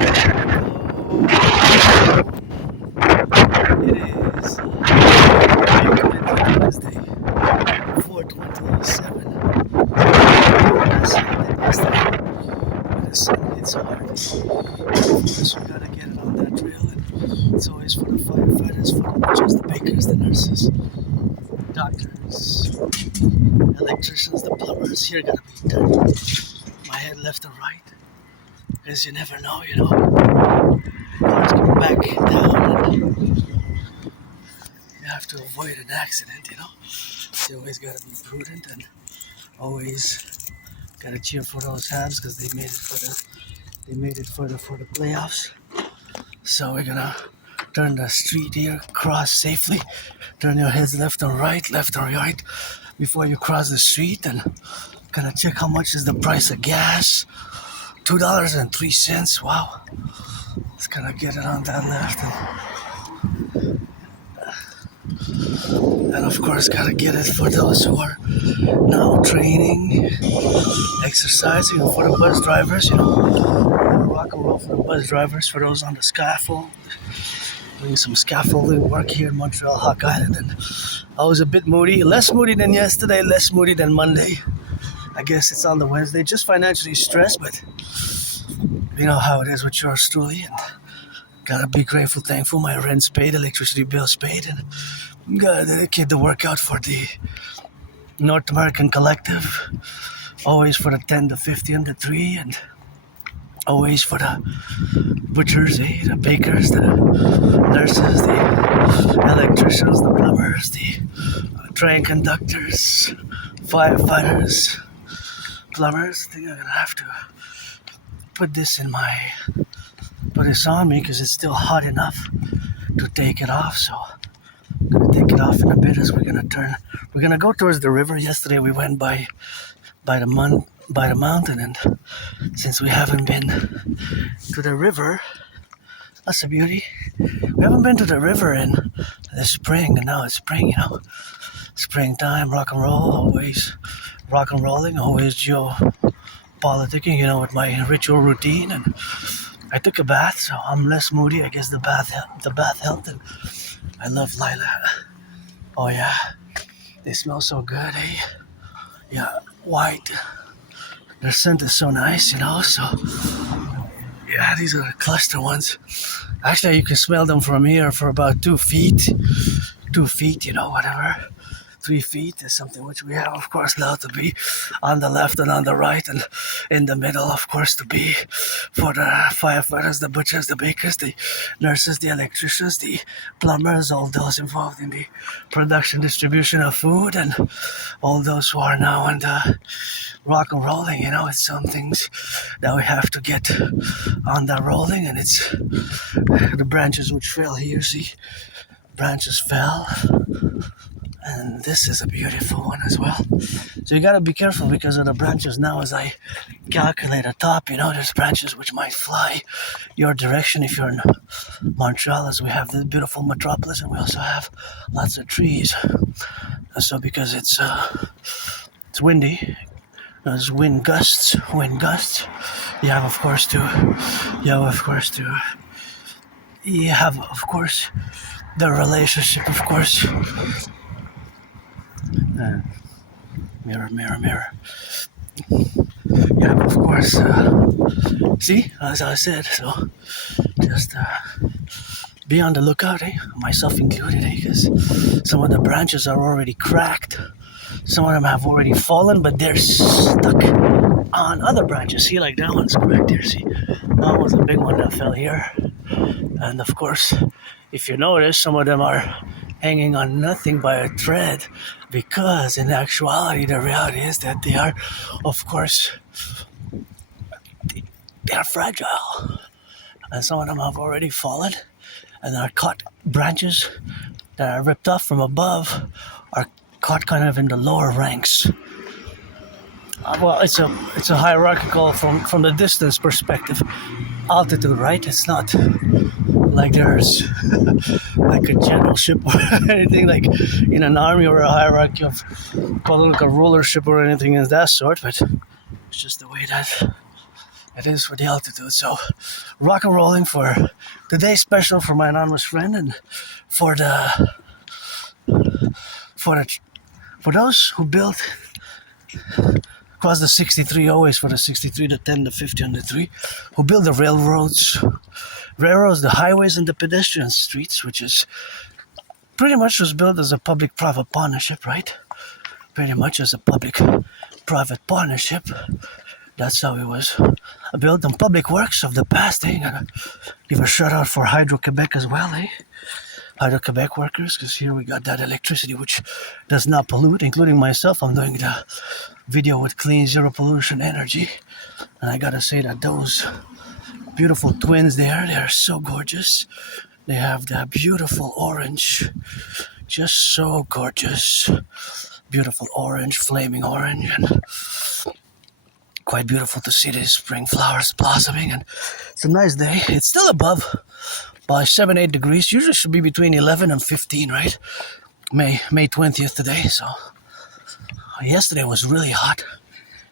is Wednesday, 4/27. The sun hits hard. Of course, we gotta get it on that trail. And it's always for the firefighters, for the butchers, the bakers, the nurses, doctors, electricians, the plumbers. Here gotta be done. My head left or right. Because you never know, you know. Cars come back down and you have to avoid an accident, you know. You always gotta be prudent and always gotta cheer for those Habs because they made it for the playoffs. So we're gonna turn the street here, cross safely, turn your heads left or right before you cross the street, and gonna check how much is the price of gas. $2.03. Wow. Just gonna get it on that left. And of course, gotta get it for those who are now training, exercising, and for the bus drivers, you know. Rock and roll for the bus drivers, for those on the scaffold. Doing some scaffolding work here in Montreal, Hawk Island. And I was a bit moody. Less moody than yesterday, less moody than Monday. I guess it's on the Wednesday. Just financially stressed, but you know how it is with yours truly. And gotta be grateful, thankful. My rent's paid, electricity bill's paid, and gotta dedicate the workout for the North American Collective. Always for the 10, the 50, and the 3, and always for the butchers, the bakers, the nurses, the electricians, the plumbers, the train conductors, firefighters, plumbers. I think I'm gonna have to put this on me because it's still hot enough to take it off. So I'm gonna take it off in a bit as we're gonna go towards the river. Yesterday we went by the mountain, and since we haven't been to the river, that's a beauty. We haven't been to the river in the spring, and now it's spring, you know. Springtime, rock and roll, always rock and rolling, always geopoliticking, you know, with my ritual routine. And I took a bath, so I'm less moody. I guess the bath helped, and I love lilac. Oh yeah, they smell so good, eh? Yeah, white. Their scent is so nice, you know, so yeah, these are the cluster ones. Actually, you can smell them from here for about 2 feet. 2 feet, you know, whatever. 3 feet is something which we have, of course, allowed to be on the left and on the right, and in the middle, of course, to be for the firefighters, the butchers, the bakers, the nurses, the electricians, the plumbers, all those involved in the production, distribution of food, and all those who are now in the rock and rolling. You know, it's some things that we have to get on that rolling, and it's the branches which fell here. See, branches fell. And this is a beautiful one as well. So you gotta be careful because of the branches now as I calculate a top. You know, there's branches which might fly your direction if you're in Montreal, as we have this beautiful metropolis, and we also have lots of trees. And so because it's windy, there's wind gusts. You have of course the relationship, of course. Mirror. Yeah, of course. See, as I said, so just be on the lookout, myself included, because some of the branches are already cracked. Some of them have already fallen, but they're stuck on other branches. See, like that one's cracked here. See, that was a big one that fell here. And of course, if you notice, some of them are hanging on nothing by a thread, because in actuality the reality is that they are, of course, they are fragile, and some of them have already fallen, and are caught. Branches that are ripped off from above are caught kind of in the lower ranks. Well, it's a hierarchical from the distance perspective, altitude, right? It's not like there's like a generalship or anything like in an army, or a hierarchy of political rulership or anything of that sort, but it's just the way that It is for the altitude. So rock and rolling for today's special for my anonymous friend and for the for the for those who built across the 63, always for the 63, the 10, the 50, and the 3, who built the railroads, the highways, and the pedestrian streets, which is pretty much was built as a public-private partnership, right? Pretty much as a public-private partnership. That's how it was built on public works of the past. Eh? Gotta give a shout out for Hydro-Quebec as well, eh? Hydro-Quebec workers, because here we got that electricity which does not pollute, including myself. I'm doing the video with clean, zero pollution energy. And I gotta say that those beautiful twins there, they're so gorgeous. They have that beautiful orange, just so gorgeous. Beautiful orange, flaming orange, and quite beautiful to see these spring flowers blossoming. And it's a nice day. It's still above by 7-8 degrees. Usually should be between 11 and 15, right? May 20th today. So yesterday was really hot.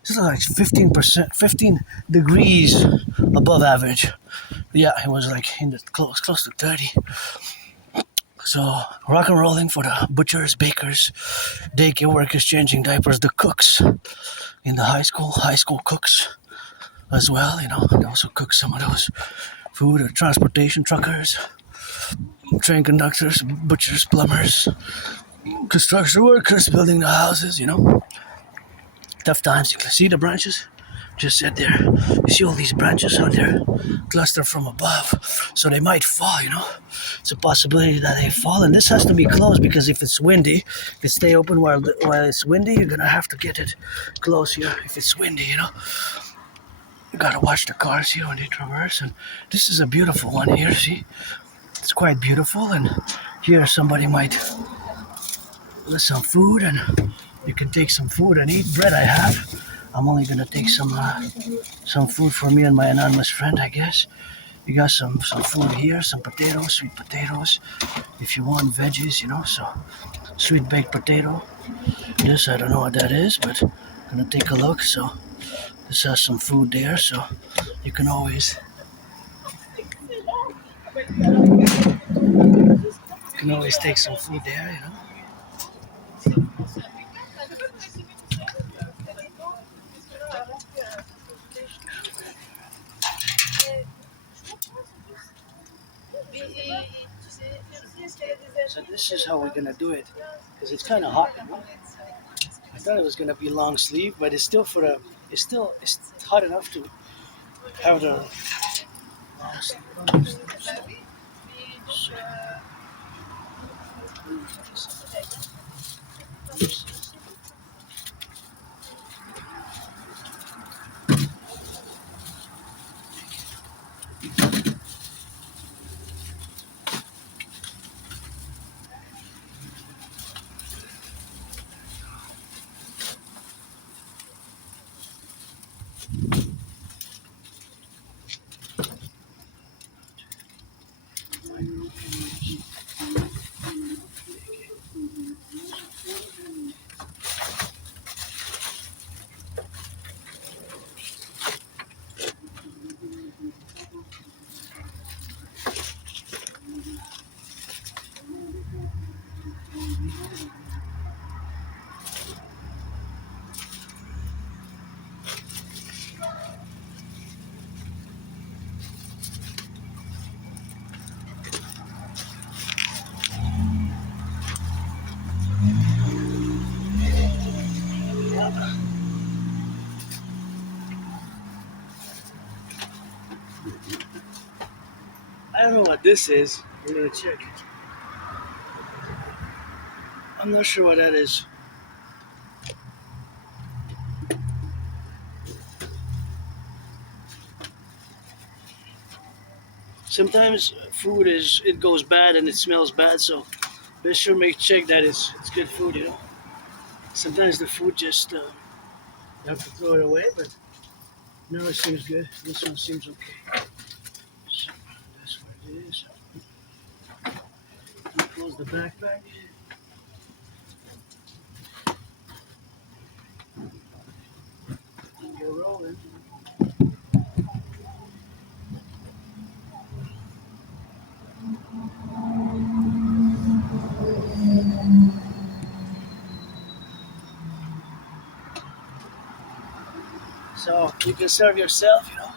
This is like 15 degrees above average. Yeah, it was like in the close to 30. So rock and rolling for the butchers, bakers, daycare workers changing diapers, the cooks in the high school cooks as well. You know, they also cook some of those food or transportation truckers, train conductors, butchers, plumbers, construction workers building the houses. You know, tough times. You can see the branches. Just sit there. You see all these branches out there clustered from above, so they might fall. You know, it's a possibility that they fall, and this has to be closed because if it's windy, if it stay open while it's windy, you're gonna have to get it closed here. If it's windy, you know, you gotta watch the cars here when they traverse. And this is a beautiful one here. See, it's quite beautiful, and here somebody might let some food, and you can take some food and eat. Bread I have. I'm only gonna take some food for me and my anonymous friend, I guess. We got some food here, some potatoes, sweet potatoes. If you want veggies, you know, so sweet baked potato. This, I don't know what that is, but I'm gonna take a look. So this has some food there, so you can always take some food there, you know. So this is how we're gonna do it, because it's kind of hot. You know? I thought it was gonna be long sleeve, but it's still it's hot enough to have the long sleeve. I don't know what this is. We're gonna check. I'm not sure what that is. Sometimes food it goes bad and it smells bad, so be sure make check that it's good food, you know. Sometimes the food just you have to throw it away, but now it seems good. This one seems okay. So that's what it is. Close the backpack. Get rolling. you can serve yourself, you know.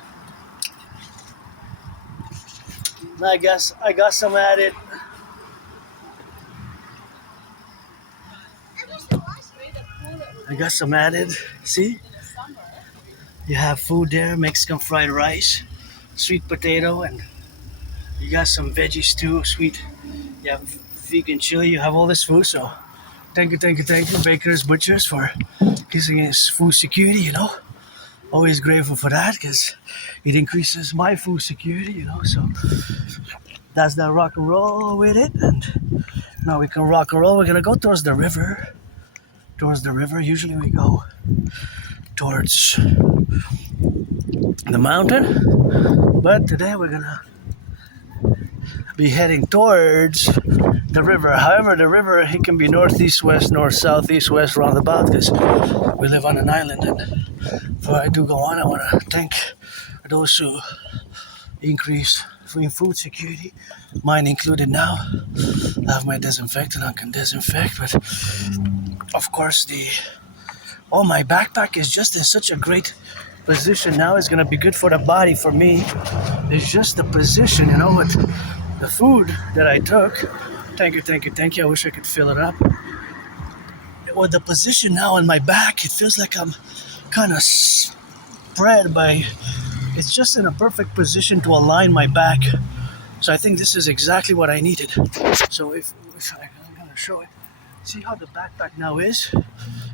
And I guess I got some added. I got some added. See? You have food there, Mexican fried rice, sweet potato, and you got some veggies too, sweet. You have vegan chili, you have all this food, so thank you, bakers, butchers, for giving us food security, you know. Always grateful for that, because it increases my food security, you know, so that's that rock and roll with it, and now we can rock and roll. We're gonna go towards the river, usually we go towards the mountain, but today we're gonna be heading towards the river. However, the river, it can be northeast, west, north, south, east, west, roundabout, because we live on an island. And before I do go on, I want to thank those who increase food security, mine included now. I have my disinfectant, I can disinfect, but of course my backpack is just in such a great position now. It's going to be good for the body. For me, it's just the position, you know, with the food that I took. Thank you. I wish I could fill it up. With the position now on my back, it feels like I'm kind of spread by. It's just in a perfect position to align my back. So I think this is exactly what I needed. So if I'm going to show it. See how the backpack now is?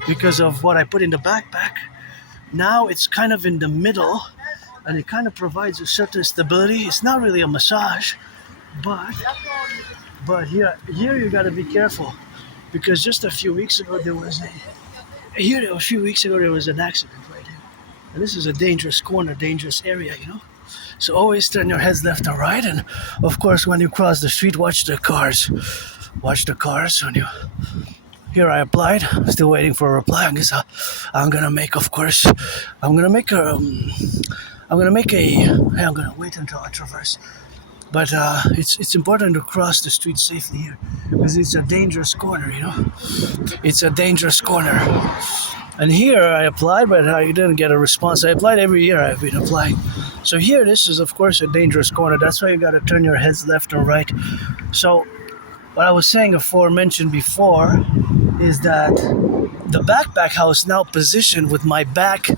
Because of what I put in the backpack. Now it's kind of in the middle, and it kind of provides a certain stability. It's not really a massage, but here you got to be careful, because just a few weeks ago there was an accident right here, and this is a dangerous corner, dangerous area, you know. So always turn your heads left and right, and of course when you cross the street, watch the cars. When you. Here I applied. I'm still waiting for a reply. I guess I'm gonna make a. I'm gonna wait until I traverse. But it's important to cross the street safely here, because it's a dangerous corner, you know. It's a dangerous corner. And here I applied, but I didn't get a response. I applied every year. I've been applying. So here, this is of course a dangerous corner. That's why you gotta turn your heads left or right. So what I was saying aforementioned before is that the backpack, how it's now positioned with my back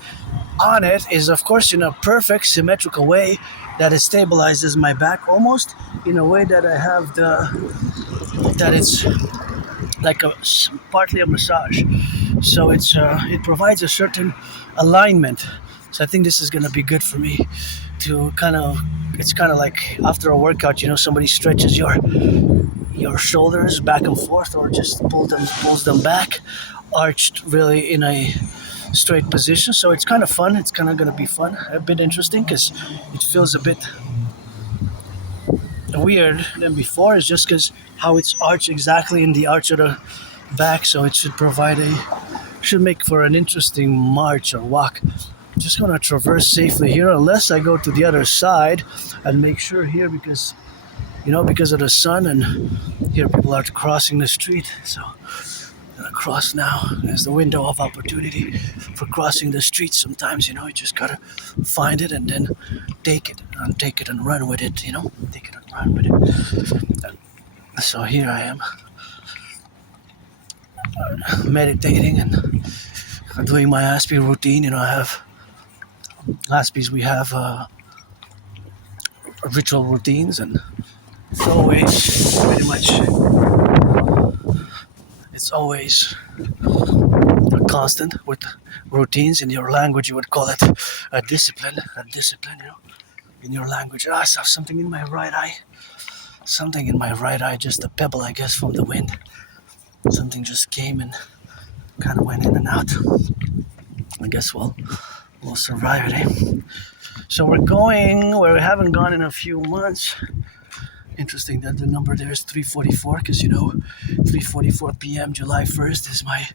on it, is of course in a perfect symmetrical way that it stabilizes my back, almost in a way that I have that it's like partly a massage. So it provides a certain alignment. So I think this is going to be good for me to it's kind of like after a workout, you know, somebody stretches your shoulders back and forth, or just pulls them back, arched really in a straight position. So it's kind of fun. It's kind of going to be fun, a bit interesting, because it feels a bit weird than before. It's just because how it's arched exactly in the arch of the back. So it should make for an interesting march or walk. I'm just going to traverse safely here, unless I go to the other side and make sure here, because of the sun, and here people are crossing the street. So I'm gonna cross now. There's the window of opportunity for crossing the street. Sometimes, you know, you just gotta find it and then take it and run with it, you know. Take it and run with it. So here I am, meditating and doing my Aspie routine. You know, I have Aspies, we have ritual routines, and it's always pretty much, it's always a constant with routines. In your language, you would call it a discipline, you know, in your language. I saw something in my right eye, just a pebble, I guess, from the wind. Something just came and kind of went in and out. I guess we'll survive it, eh? So we're going where we haven't gone in a few months. Interesting that the number there is 3:44, because, you know, 3:44 p.m. July 1st is my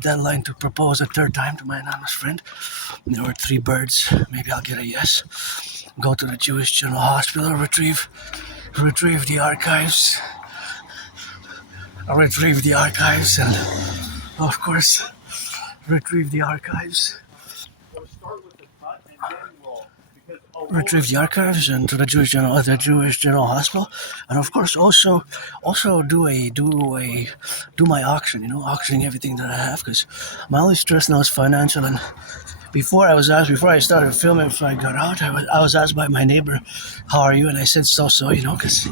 deadline to propose a third time to my anonymous friend. There were 3 birds. Maybe I'll get a yes. Go to the Jewish General Hospital, retrieve the archives. And, of course, retrieve the archives. retrieve the archives and to the Jewish General Hospital, and of course also do my auction. Auctioning everything that I have because my only stress now is financial. And before I started filming, before I got out, I was asked by my neighbor, "How are you?" And I said, "So," because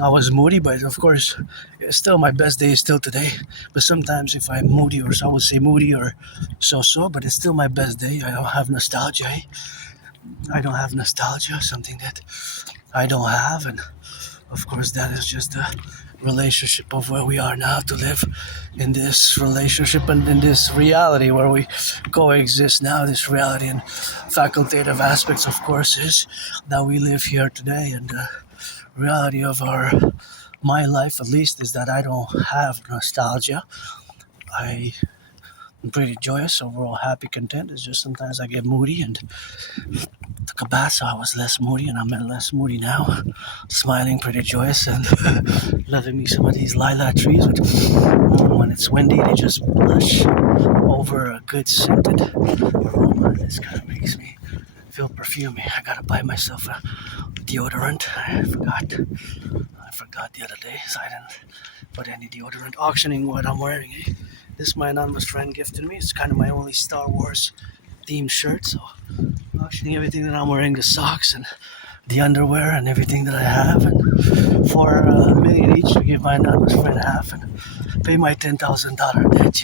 I was moody, but of course, it's still my best day is still today. But sometimes if I'm moody, or so I would say moody or so, but it's still my best day. I don't have nostalgia. I don't have nostalgia, something that I don't have. And of course, that is just the relationship of where we are now to live in this relationship and in this reality where we coexist now. This reality and facultative aspects, of course, is that we live here today. And reality of my life, at least, is that I don't have nostalgia. I'm pretty joyous, overall happy, content. It's just sometimes I get moody, and took a bath, so I was less moody, and I'm less moody now. Smiling, pretty joyous, and loving me some of these lilac trees. Which, when it's windy, they just blush over a good scented aroma. This kind of makes me feel perfumey. I gotta buy myself a deodorant. I forgot the other day, so I didn't put any deodorant. Auctioning what I'm wearing. This my anonymous friend gifted me. It's kind of my only Star Wars themed shirt, so auctioning everything that I'm wearing, the socks and the underwear and everything that I have, and for $1 million each to give my anonymous friend half and pay my $10,000 debt,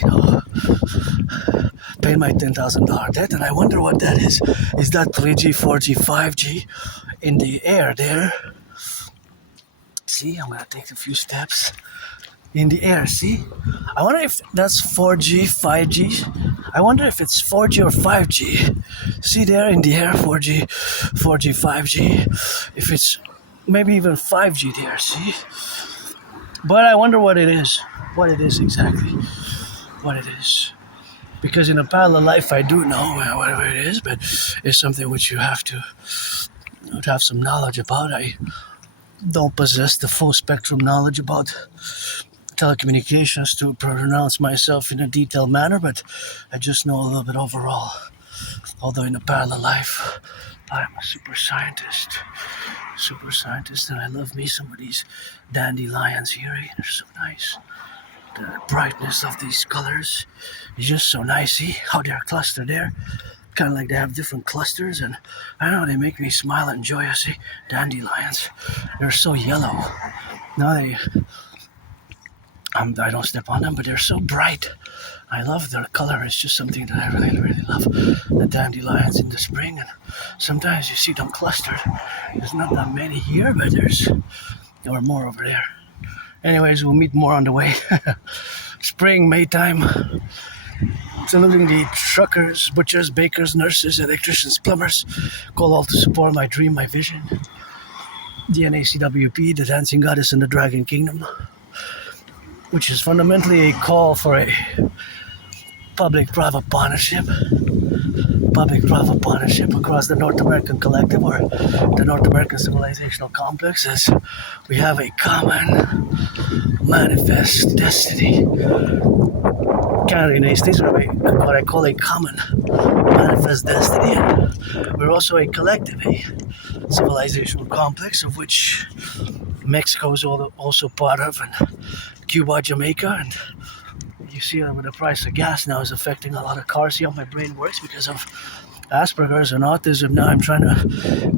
pay my $10,000 debt. And I wonder what that is. Is that 3G, 4G, 5G in the air there? See, I'm gonna take a few steps in the air, see? I wonder if that's 4G, 5G. I wonder if it's 4G or 5G. See there in the air, 4G, 5G. If it's maybe even 5G there, see? But I wonder what it is exactly. What it is. Because in a parallel life, I do know whatever it is, but it's something which you have to have some knowledge about. I don't possess the full spectrum knowledge about telecommunications to pronounce myself in a detailed manner, but I just know a little bit overall. Although in a parallel life, I'm a super scientist, and I love me some of these dandelions here. They're so nice. The brightness of these colors is just so nice. See how they're clustered there? Kind of like they have different clusters, and I know they make me smile and joyous. See, dandelions, they're so yellow. Now I don't step on them, but they're so bright. I love their color. It's just something that I really, really love. The dandelions in the spring, and sometimes you see them clustered. There's not that many here, but there are more over there. Anyways, we'll meet more on the way. Spring, Maytime. Saluting the truckers, butchers, bakers, nurses, electricians, plumbers. Call all to support my dream, my vision. The N.A.C.W.P, the dancing goddess in the dragon kingdom, which is fundamentally a call for a public-private partnership across the North American Collectif, or the North American Civilizational Complex, as we have a common manifest destiny. Canada and United States are what I call a common manifest destiny. We're also a collective, a civilizational complex, of which Mexico is also part of, and Cuba, Jamaica, and you see that with the price of gas now is affecting a lot of cars. See how my brain works because of Asperger's and autism. Now I'm trying to,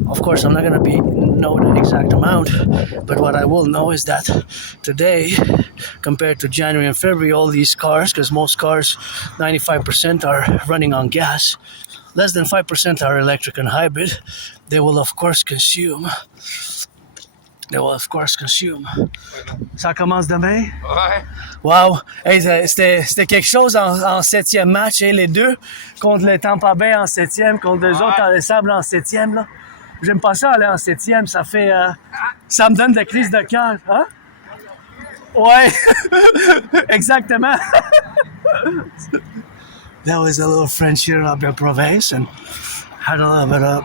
of course, I'm not going to know the exact amount, but what I will know is that today, compared to January and February, all these cars, because most cars, 95% are running on gas, less than 5% are electric and hybrid, they will of course consume. Ça commence demain? Ouais. Wow! Hey, c'était quelque chose en 7e match, hein, les deux, contre le Tampa Bay en 7e, contre deux autres en N.A.C.W.P en 7e. Là. J'aime pas ça aller en 7e, ça fait... ça me donne des crises de cœur. Hein? Ouais! Exactement! That was a little French here up in Province, and had a little bit of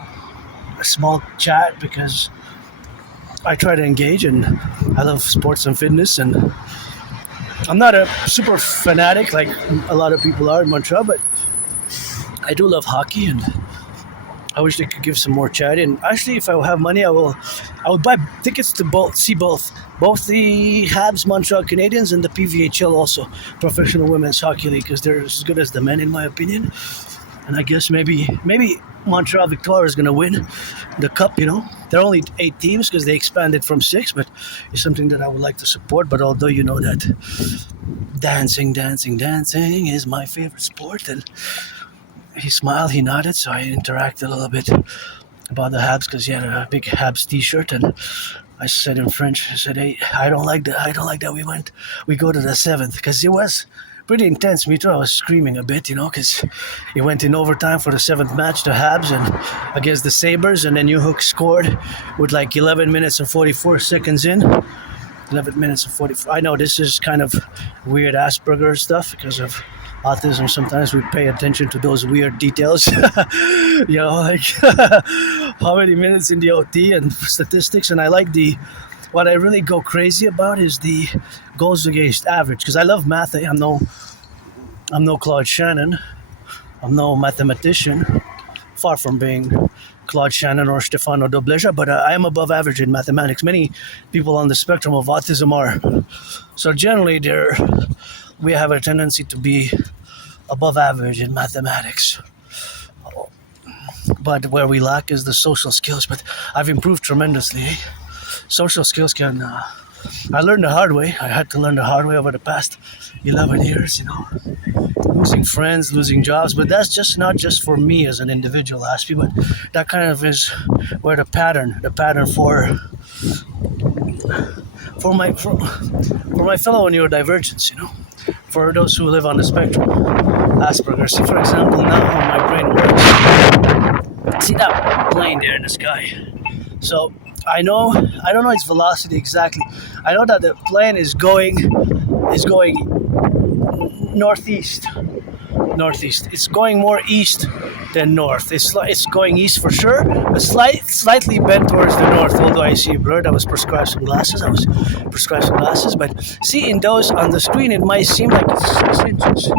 a small chat because I try to engage, and I love sports and fitness, and I'm not a super fanatic like a lot of people are in Montreal, but I do love hockey, and I wish they could give some more charity. And actually, if I have money, I would buy tickets to see both the Habs Montreal Canadiens and the PVHL also, Professional Women's Hockey League, because they're as good as the men in my opinion. And I guess maybe Montreal Victoria is going to win the cup. They're only 8 teams because they expanded from 6, but it's something that I would like to support. But although you know that dancing is my favorite sport, and he smiled, he nodded, so I interacted a little bit about the Habs because he had a big Habs T-shirt, and I said in French, I said, "Hey, I don't like that we go to the 7th because it was pretty intense." Me too. I was screaming a bit, because it went in overtime for the 7th match, the Habs and against the Sabres, and then New Hook scored with like 11 minutes and 44 seconds in. 11 minutes and 44. I know this is kind of weird Asperger stuff because of autism. Sometimes we pay attention to those weird details. Like how many minutes in the OT and statistics. And I like what I really go crazy about is the goals against average, because I love math. I'm no Claude Shannon. I'm no mathematician, far from being Claude Shannon or Stefano Dobleja, but I am above average in mathematics. Many people on the spectrum of autism are. So generally, we have a tendency to be above average in mathematics. But where we lack is the social skills. But I've improved tremendously. Social skills I learned the hard way. I had to learn the hard way over the past 11 years, losing friends, losing jobs. But that's just not just for me as an individual, Aspie, but that kind of is where the pattern for my fellow neurodivergents, for those who live on the spectrum, Asperger. See, for example, now how my brain works. See that plane there in the sky? So I don't know its velocity exactly. I know that the plane is going northeast. It's going more east than north. It's going east for sure, but slightly bent towards the north. Although I see blurred, I was prescribed some glasses. But see, in those on the screen, it might seem like it's 6 inches,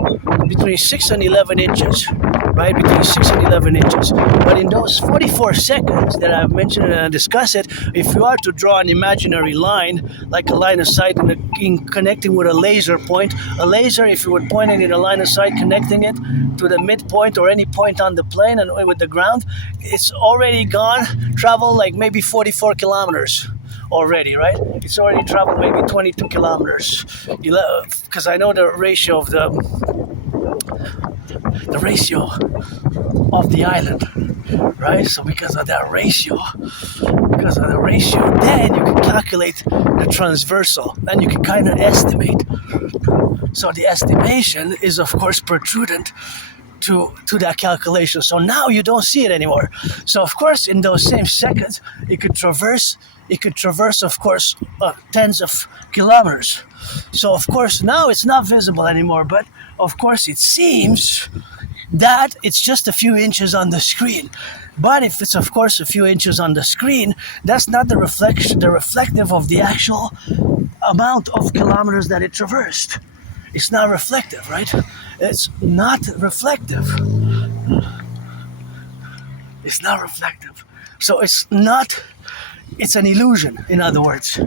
between 6 and 11 inches, right? Between 6 and 11 inches. But in those 44 seconds that I've mentioned and discussed it, if you are to draw an imaginary line, like a line of sight in connecting with a laser point, if you would point it in a line of sight, connecting it to the midpoint or any point on the plane and with the ground, it's already traveled like maybe 44 kilometers already, right? It's already traveled maybe 22 kilometers. Because I know the ratio of the island, right? So because of that ratio, then you can calculate the transversal, and you can kind of estimate. So the estimation is, of course, prudent to that calculation. So now you don't see it anymore. So of course, in those same seconds, it could traverse, of course, tens of kilometers. So of course, now it's not visible anymore. But of course, it seems that it's just a few inches on the screen. But if it's, of course, a few inches on the screen, that's not the reflective of the actual amount of kilometers that it traversed. It's not reflective, right? It's not reflective. So it's an illusion, in other words.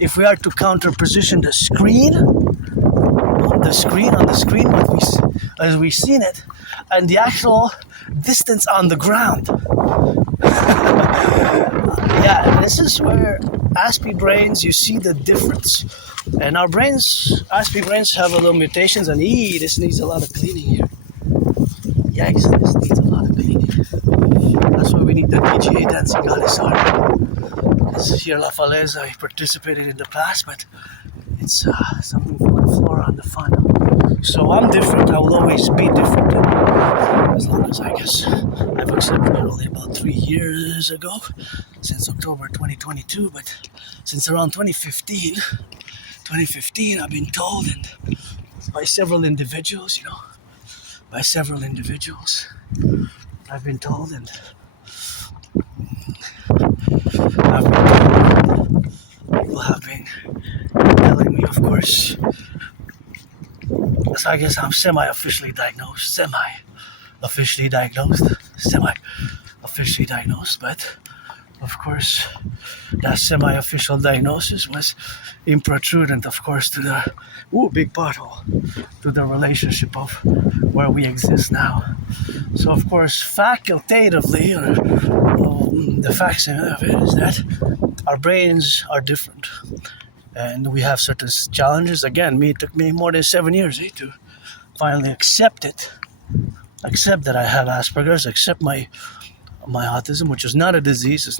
If we are to counterposition the screen, as we've seen it, and the actual distance on the ground. Yeah, this is where Aspie brains, you see the difference. And our brains, Aspie brains, have a little mutations, and this needs a lot of cleaning here. Yikes, this needs a lot of cleaning. That's why we need the DGA dancing goddess art. Because here La Falaise, I participated in the past, but it's something for the floor on the fun. So I'm different. I will always be different. As long as I guess I've accepted it only about 3 years ago, since October 2022. But since around 2015, I've been told, and by several individuals, I've been told, and people have been telling me, of course. So I guess I'm semi-officially diagnosed. officially diagnosed, but of course, that semi-official diagnosis was imprudent, of course, to the big pothole, to the relationship of where we exist now. So, of course, facultatively, the facts of it is that our brains are different, and we have certain challenges. Again, it took me more than 7 years to finally accept it, accept that I have Asperger's, accept my autism, which is not a disease. This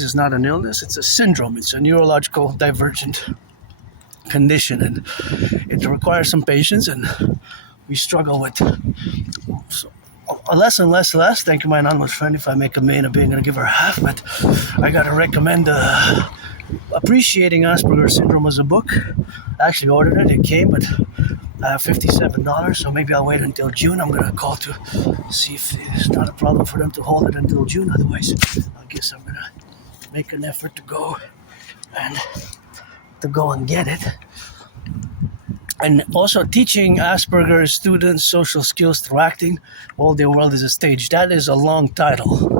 is not an illness. It's a syndrome. It's a neurological divergent condition, and it requires some patience. And we struggle with less and less. Thank you, my anonymous friend. If I make a million, I'm gonna give her half. But I gotta recommend Appreciating Asperger's Syndrome as a book. I actually ordered it. It came, but I have $57, so maybe I'll wait until June. I'm gonna call to see if it's not a problem for them to hold it until June. Otherwise, I guess I'm gonna make an effort to go and get it. And also teaching Asperger's students social skills through acting. All the world is a stage. That is a long title.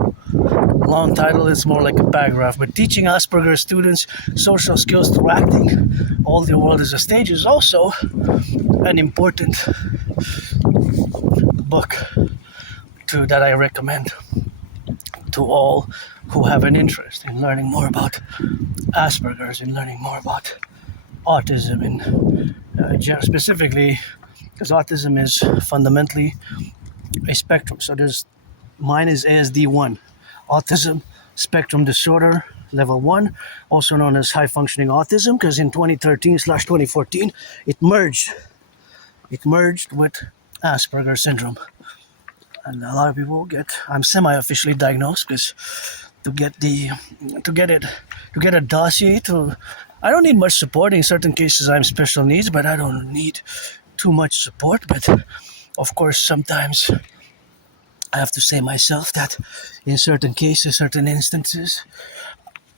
Long title is more like a paragraph, but teaching Asperger's students social skills through acting. All the world is a stage is also an important book that I recommend to all who have an interest in learning more about Asperger's and learning more about autism, and specifically because autism is fundamentally a spectrum. So mine is ASD1, Autism Spectrum Disorder Level 1, also known as high functioning autism, because in 2013/2014 it merged with Asperger's syndrome. And a lot of people I'm semi-officially diagnosed because to get a dossier I don't need much support. In certain cases I'm special needs, but I don't need too much support. But of course sometimes I have to say myself that in certain cases, certain instances,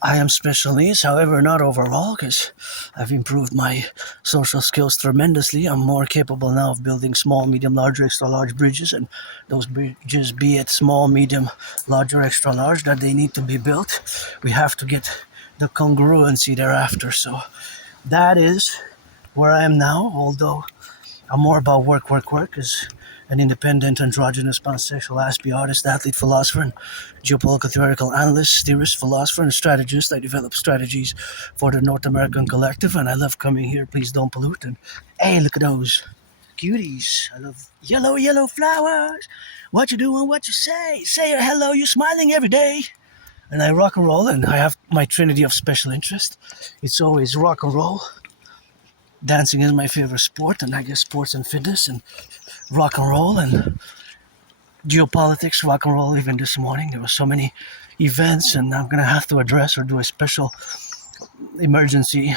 I am special needs. However, not overall, because I've improved my social skills tremendously. I'm more capable now of building small, medium, larger, extra large bridges, and those bridges, be it small, medium, larger, extra large, that they need to be built. We have to get the congruency thereafter. So that is where I am now, although I'm more about work, as an independent, androgynous, pansexual, Aspiesque artist, athlete, philosopher, and geopolitical theoretical analyst, theorist, philosopher, and strategist. I develop strategies for the North American Collectif, and I love coming here. Please don't pollute. And hey, look at those cuties. I love yellow flowers. What you doing? What you say? Say your hello. You're smiling every day. And I rock and roll, and I have my trinity of special interest. It's always rock and roll. Dancing is my favorite sport, and I guess sports and fitness, and rock and roll, and geopolitics, rock and roll. Even this morning, there were so many events, and I'm going to have to address or do a special emergency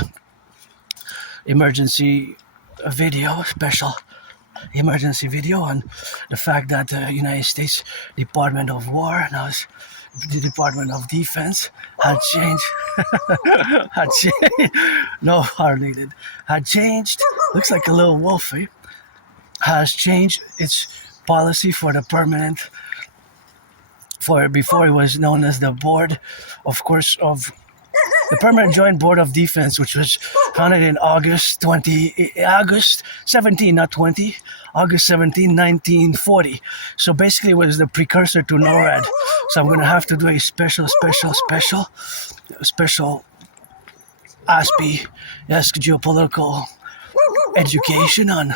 video on the fact that the United States Department of War, now it's the Department of Defense, had changed. No, hardly did. Had changed. Looks like a little wolf, eh? Has changed its policy for the permanent. Before it was known as the board, of course, of the Permanent Joint Board of Defense, which was founded in August 17, not 20, August 17, 1940. So basically it was the precursor to NORAD. So I'm going to have to do a special Aspiesque geopolitical education on,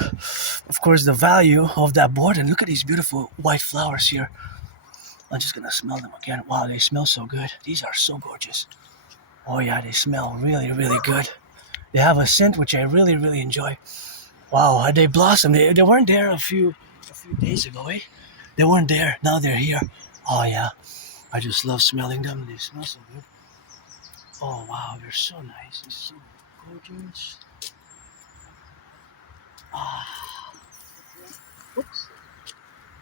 of course, the value of that board. And look at these beautiful white flowers here. I'm just going to smell them again. Wow, they smell so good. These are so gorgeous. Oh yeah, they smell really, really good. They have a scent which I really, really enjoy. Wow, they blossomed. They weren't there a few days ago, eh? They weren't there. Now they're here. Oh yeah, I just love smelling them. They smell so good. Oh wow, they're so nice. They're so gorgeous. Oops.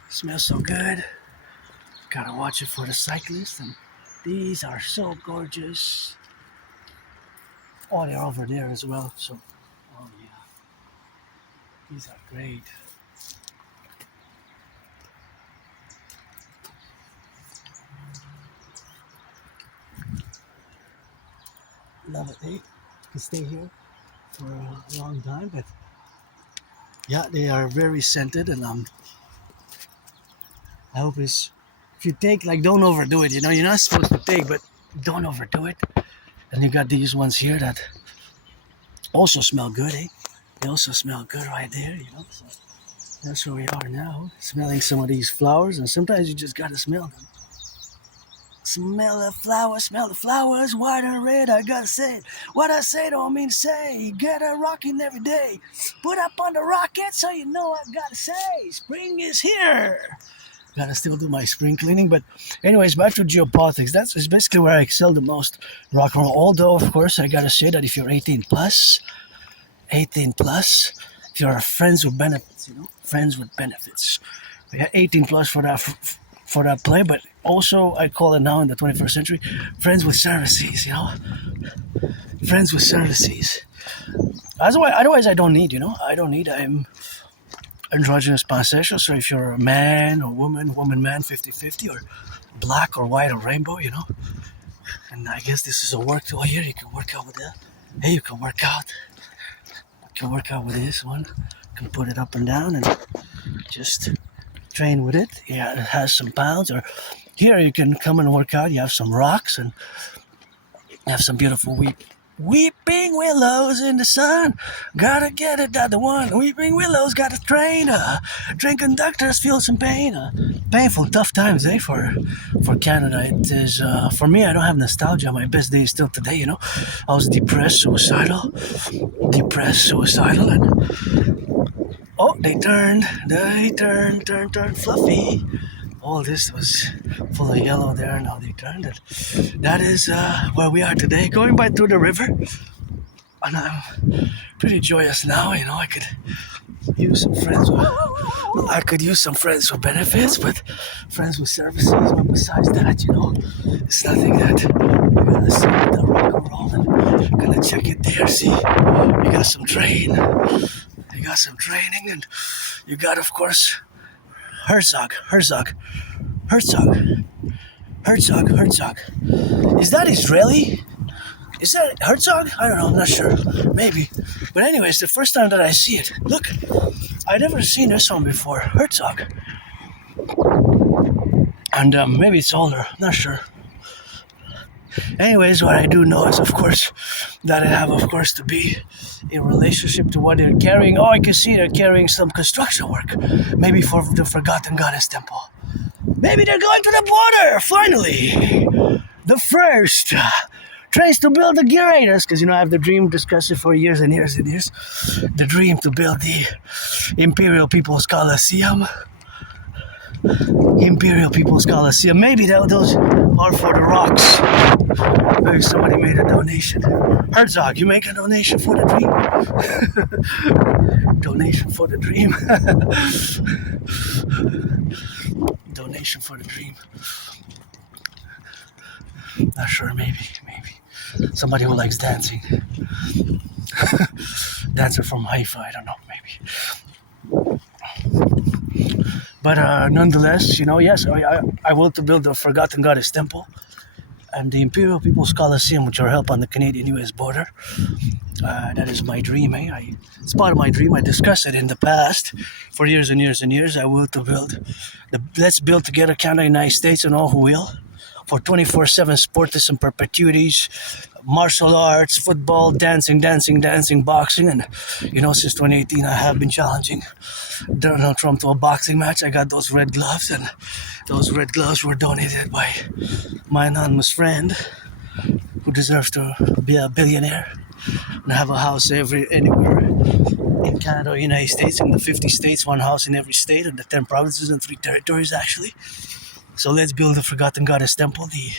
Smells so good. Gotta watch it for the cyclists. And these are so gorgeous. Oh, they're over there as well. So, oh yeah, these are great. love it, eh? You can stay here for a long time, but yeah, they are very scented, and I hope it's, if you take, like, don't overdo it, you know, you're not supposed to take, but don't overdo it. And you got these ones here that also smell good, eh? They also smell good right there, you know, so that's where we are now, smelling some of these flowers, and sometimes you just gotta smell them. Smell the flowers, white and red, I gotta say it. What I say don't mean to say, get a rockin' every day. Put up on the rocket so you know I gotta say, spring is here. Gotta still do my spring cleaning, but anyways, back to geopolitics. That's basically where I excel the most, rock and roll. Although, of course, I gotta say that if you're 18 plus, if you're friends with benefits, you know, friends with benefits. We got 18 plus for that play, but also I call it now in the 21st century, friends with services, you know, friends with services. Otherwise I don't need, you know, I'm androgynous pansexual, so if you're a man or woman, man 50-50, or black or white or rainbow, you know, and I guess this is a work tool here, you can work out with that. Hey, you can work out with this one, you can put it up and down and just train with it. Yeah, it has some pounds. Or here you can come and work out, you have some rocks and have some beautiful weeping willows in the sun. Gotta get it, that the one. Weeping willows got to train. Train conductors feel some pain. Painful, tough times, eh? For Canada, it is. For me, I don't have nostalgia. My best day is still today. You know, I was depressed, suicidal, and they turned, fluffy. All this was full of yellow there, now they turned it. That is where we are today, going by through the river. And I'm pretty joyous now, you know, I could use some friends with benefits, but friends with services. But besides that, you know, it's nothing that you're gonna see with the rock and roll and gonna check it there, see, you got some training, and you got, of course, Herzog. Is that Israeli? Is that Herzog? I don't know, I'm not sure. Maybe. But anyways, the first time that I see it, look, I'd never seen this one before. Herzog. And maybe it's older, I'm not sure. Anyways, what I do know is, of course, that I have, of course, to be in relationship to what they're carrying. Oh, I can see they're carrying some construction work. Maybe for the Forgotten Goddess Temple. Maybe they're going to the border, finally. The first trains to build the Gerators, because, you know, I have the dream, discussed it for years and years and years. The dream to build the Imperial People's Coliseum. Maybe those are for the rocks. Maybe somebody made a donation. Herzog, you make a donation for the dream? Donation for the dream. Donation for the dream. Not sure, maybe. Somebody who likes dancing. Dancer from Haifa, I don't know, maybe. But nonetheless, you know, yes, I will to build the Forgotten Goddess Temple and the Imperial People's Coliseum, which are held on the Canadian-US border. That is my dream, eh? It's part of my dream. I discussed it in the past for years and years and years. I will to build Let's Build Together Canada, United States, and all who will, for 24/7 sportism perpetuities, martial arts, football, dancing, boxing. And, you know, since 2018, I have been challenging Donald Trump to a boxing match. I got those red gloves, and those red gloves were donated by my anonymous friend who deserves to be a billionaire and have a house anywhere in Canada or United States, in the 50 states, one house in every state, and the 10 provinces and 3 territories, actually. So let's build the Forgotten Goddess Temple, the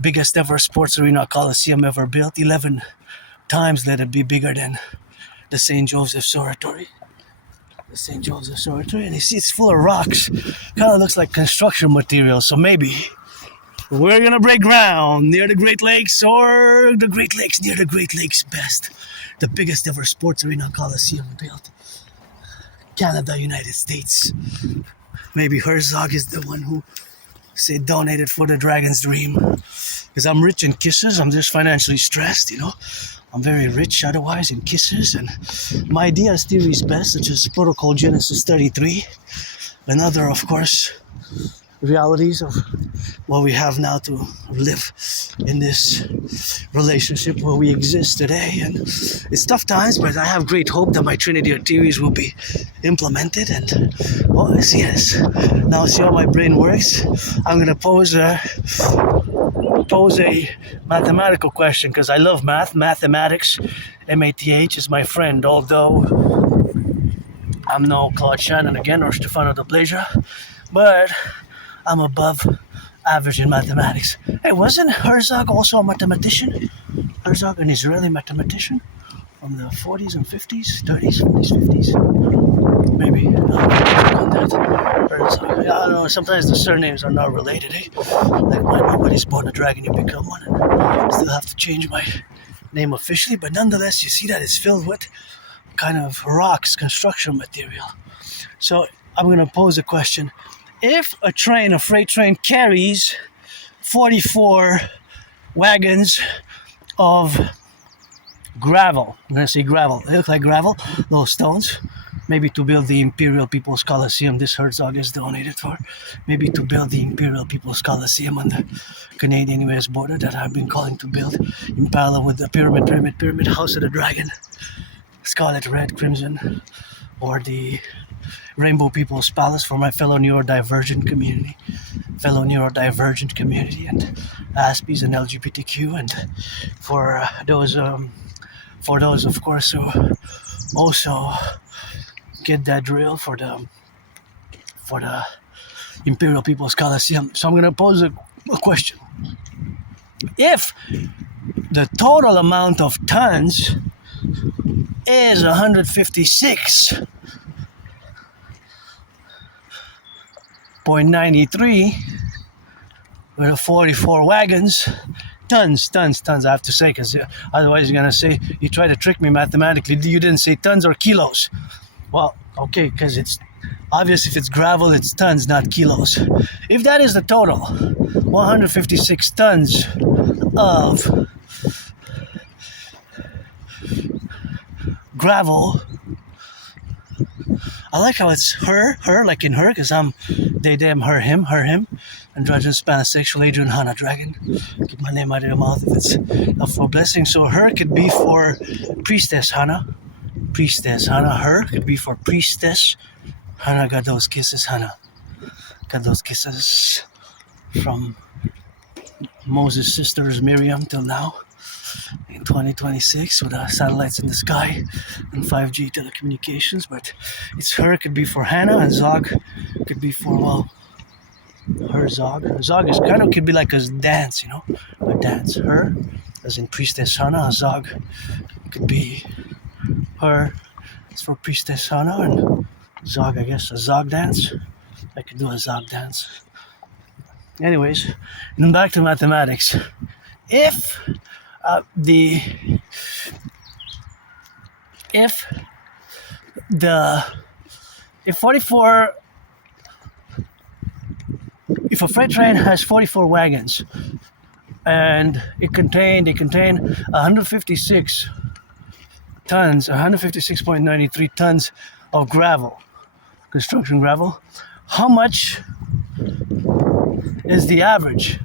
biggest ever sports arena coliseum ever built. 11 times let it be bigger than the St. Joseph's Oratory. And you see it's full of rocks. Kind of looks like construction material. So maybe we're gonna break ground near the Great Lakes, or the Great Lakes, near the Great Lakes best. The biggest ever sports arena coliseum built. Canada, United States. Maybe Herzog is the one who donated for the Dragon's Dream. because I'm rich in kisses. I'm just financially stressed, you know. I'm very rich otherwise in kisses, and my ideas, theories best, such as Protocol Genesis 33, and other, of course, realities of what we have now to live in this relationship where we exist today. And it's tough times, but I have great hope that my Trinity of theories will be implemented. And well, yes, now see how my brain works. I'm gonna pose a mathematical question because I love mathematics. Math is my friend, although I'm no Claude Shannon again or Stefano de Blasia, but I'm above average in mathematics. Hey, wasn't Herzog also a mathematician? Herzog, an Israeli mathematician from the 40s and 50s, 30s, 40s, 50s. Maybe. Herzog. Yeah, I don't know. Sometimes the surnames are not related. Eh? Like when nobody's born a dragon, you become one. And I still have to change my name officially, but nonetheless, you see that it's filled with kind of rocks, construction material. So I'm going to pose a question. If a freight train carries 44 wagons of gravel, I'm going to say gravel, they look like gravel, those stones, maybe to build the Imperial People's Coliseum this Herzog is donated for, maybe to build the Imperial People's Coliseum on the Canadian-US border that I've been calling to build in parallel with the pyramid, House of the Dragon, Scarlet, Red, Crimson, or the Rainbow People's Palace for my fellow neurodivergent community, and Aspies and LGBTQ, and for those, of course, who also get that drill for the Imperial People's Coliseum. So I'm going to pose a question. If the total amount of tons is 156.93 with 44 wagons, tons, I have to say, because otherwise you're going to say, you try to trick me mathematically, you didn't say tons or kilos. Well, okay, because it's obvious if it's gravel, it's tons, not kilos. If that is the total, 156 tons of gravel. I like how it's her, like in her, because I'm they, them, her, him, androgynous, pansexual, Adrian, Hannah, dragon. Keep my name out of your mouth if it's not for blessing. So her could be for priestess Hannah. Her could be for priestess Hannah. Got those kisses, Hannah. Got those kisses from Moses' sisters Miriam till now. In 2026 with satellites in the sky and 5G telecommunications, but it's her could be for Hannah, and Zog could be for, well, her Zog. Zog is kind of could be like a dance, you know, a dance. Her, as in priestess Hannah, a Zog could be her. It's for priestess Hannah, and Zog, I guess, a Zog dance. I could do a Zog dance. Anyways, and back to mathematics. If 44, if a freight train has 44 wagons and they contain 156 tons, 156.93 tons of gravel, construction gravel, how much is the average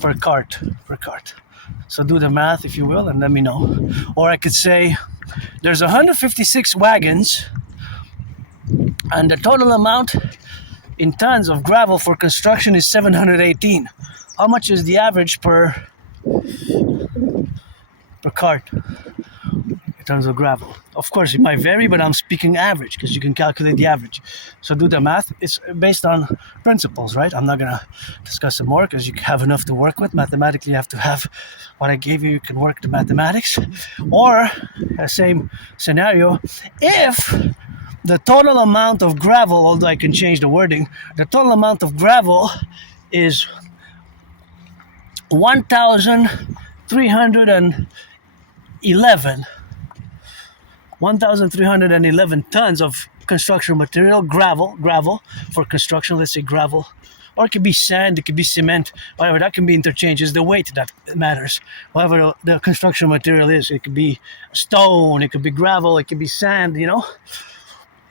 per cart? So do the math, if you will, and let me know. Or I could say there's 156 wagons, and the total amount in tons of gravel for construction is 718. How much is the average per cart in terms of gravel? Of course, it might vary, but I'm speaking average because you can calculate the average. So do the math. It's based on principles, right? I'm not going to discuss it more because you have enough to work with. Mathematically, you have to have what I gave you. You can work the mathematics. Or, same scenario, if the total amount of gravel, although I can change the wording, the total amount of gravel is 1,311 tons of construction material, gravel for construction. Let's say gravel or it could be sand, it could be cement, whatever. That can be interchanged. It's the weight that matters. Whatever the construction material is, it could be stone, it could be gravel, it could be sand.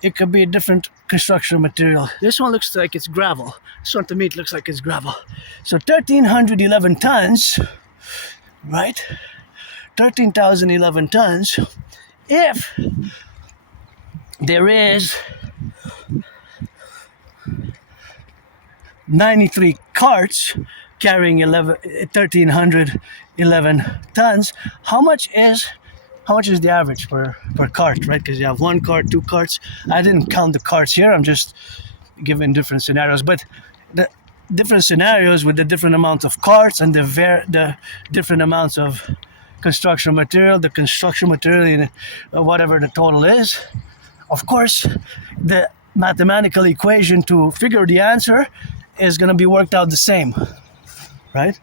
It could be a different construction material. This one looks like it's gravel. This one to me, it looks like it's gravel. So 1,311 tons, right? 13,011 tons. If there is 93 carts carrying 1,311 tons, how much is the average per cart, right? Because you have one cart, two carts. I didn't count the carts here. I'm just giving different scenarios. But the different scenarios with the different amounts of carts and the different amounts of construction material, whatever the total is. Of course, the mathematical equation to figure the answer is going to be worked out the same. Right?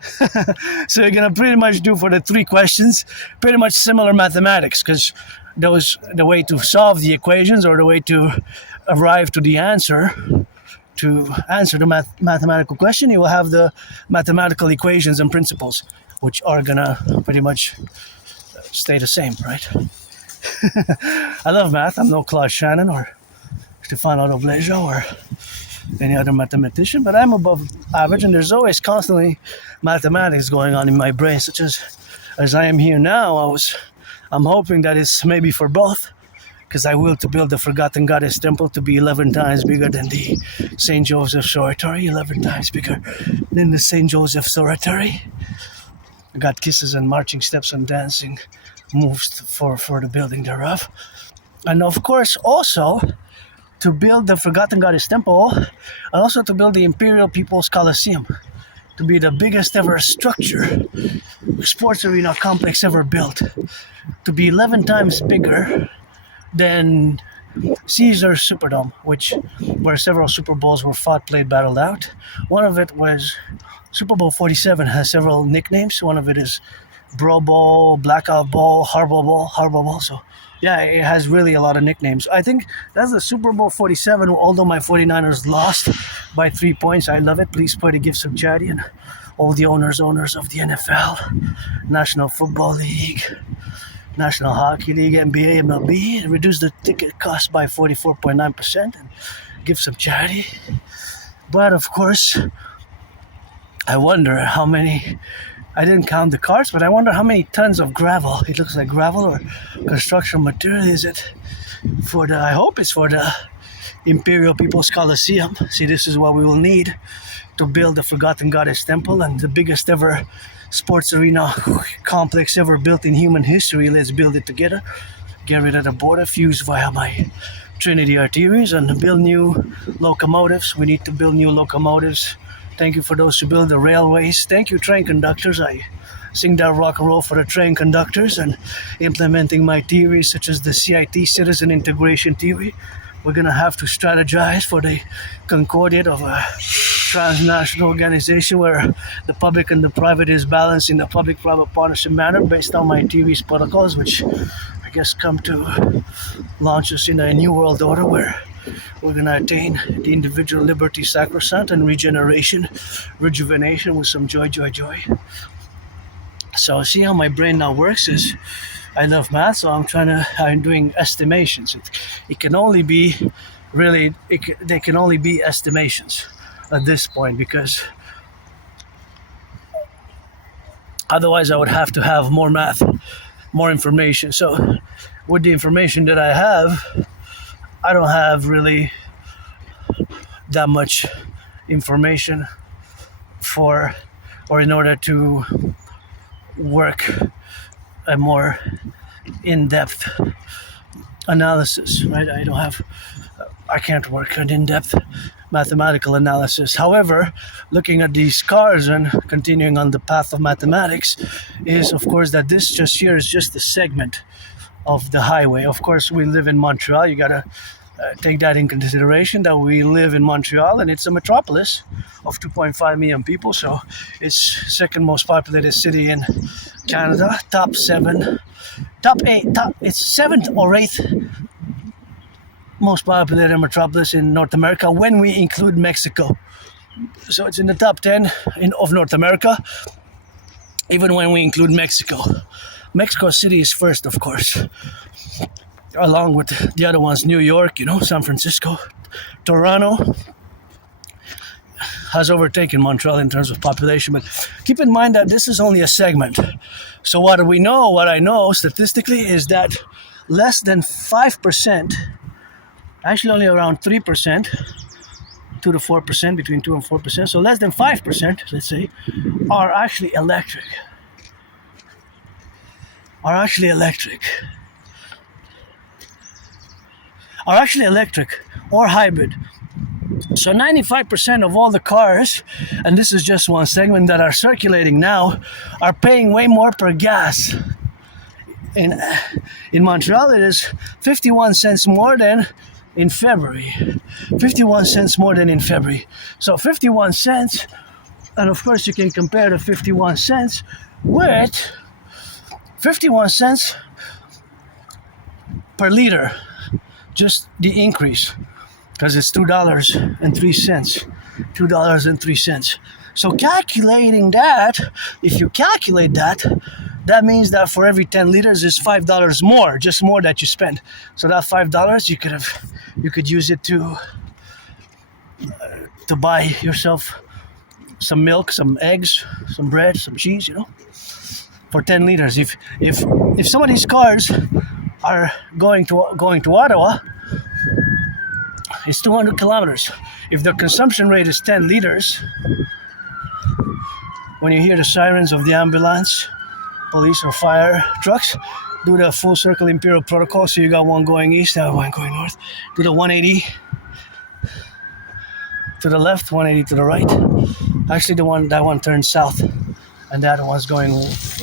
So you're going to pretty much do for the three questions pretty much similar mathematics, because the way to solve the equations or the way to arrive to the answer, to answer the mathematical question, you will have the mathematical equations and principles, which are going to pretty much stay the same, right? I love math. I'm no Claude Shannon or Stefano Doblejo or any other mathematician, but I'm above average, and there's always constantly mathematics going on in my brain, such as I am here now. I'm hoping that it's maybe for both, because I will to build the Forgotten Goddess Temple to be 11 times bigger than the St. Joseph's Oratory, 11 times bigger than the St. Joseph's Oratory. I got kisses and marching steps and dancing moves for the building thereof. And of course, also, to build the Forgotten Goddess Temple, and also to build the Imperial People's Coliseum, to be the biggest ever structure, sports arena complex ever built, to be 11 times bigger than Caesar's Superdome, where several Super Bowls were fought, played, battled out. One of it was Super Bowl 47, has several nicknames. One of it is Bro Bowl, Blackout Bowl, Harbor Bowl. So yeah, it has really a lot of nicknames. I think that's the Super Bowl 47, although my 49ers lost by 3 points. I love it. Please pray to give some charity, and all the owners of the NFL, National Football League, National Hockey League, NBA, MLB, reduce the ticket cost by 44.9% and give some charity. But of course, I wonder how many, I didn't count the carts, but I wonder how many tons of gravel, it looks like gravel or construction material, is it for I hope it's for the Imperial People's Coliseum. See, this is what we will need to build the Forgotten Goddess Temple and the biggest ever sports arena complex ever built in human history. Let's build it together. Get rid of the border, fuse via my Trinity arteries, and build new locomotives. We need to build new locomotives. Thank you for those who build the railways. Thank you, train conductors. I sing that rock and roll for the train conductors and implementing my theories such as the CIT, Citizen Integration Theory. We're going to have to strategize for the concordiate of a transnational organization where the public and the private is balanced in a public-private partnership manner based on my theories protocols, which I guess come to launch us in a new world order where we're going to attain the individual liberty sacrosanct and rejuvenation with some joy. So see how my brain now works is I love math, so I'm doing estimations. It can only be they can only be estimations at this point, because otherwise I would have to have more math, more information. So with the information that I have, I don't have really that much information in order to work a more in-depth analysis, right? I can't work an in-depth mathematical analysis. However, looking at these cars and continuing on the path of mathematics is, of course, that this just here is just a segment of the highway. Of course, we live in Montreal. You gotta take that in consideration, that we live in Montreal, and it's a metropolis of 2.5 million people. So it's second most populated city in Canada, it's 7th or 8th most populated metropolis in North America when we include Mexico. So it's in the top 10 of North America, even when we include Mexico. Mexico City is first, of course, along with the other ones, New York, San Francisco. Toronto has overtaken Montreal in terms of population, but keep in mind that this is only a segment. So what I know statistically is that less than 5%, actually only around 3%, 2 to 4%, between 2 and 4%, so less than 5%, let's say, are actually electric. Are actually electric or hybrid. So 95% of all the cars, and this is just one segment that are circulating now, are paying way more per gas. In Montreal, it is 51 cents more than in February. 51 cents more than in February. So 51 cents, and of course you can compare the 51 cents with 51 cents per liter, just the increase, because it's $2.03. $2.03. So calculating that, if you calculate that, that means that for every 10 liters is $5 more, just more that you spend. So that $5 you could use it to buy yourself some milk, some eggs, some bread, some cheese, for 10 liters. If some of these cars are going to Ottawa, it's 200 kilometers. If the consumption rate is 10 liters, when you hear the sirens of the ambulance, police or fire trucks, do the full circle Imperial protocol. So you got one going east and one going north. Do the 180 to the left, 180 to the right. Actually, that one turns south, and that one's going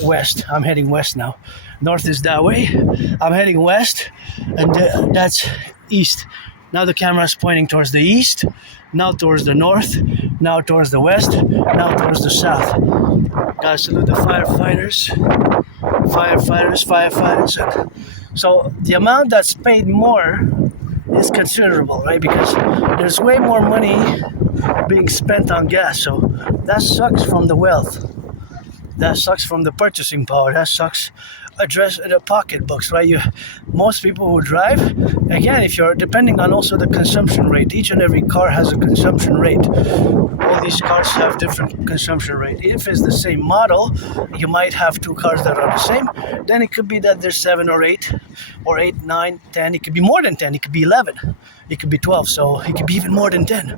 west. I'm heading west now. North is that way. I'm heading west, and that's east. Now the camera is pointing towards the east, now towards the north, now towards the west, now towards the south. Gotta salute the firefighters. So the amount that's paid more is considerable, right? Because there's way more money being spent on gas. So that sucks from the wealth. That sucks from the purchasing power. That sucks address the pocketbooks, right? Most people who drive, again, if you're depending on also the consumption rate, each and every car has a consumption rate. All these cars have different consumption rate. If it's the same model, you might have two cars that are the same. Then it could be that there's 7 or 8, or 8, 9, 10. It could be more than 10. It could be 11. It could be 12. So it could be even more than 10.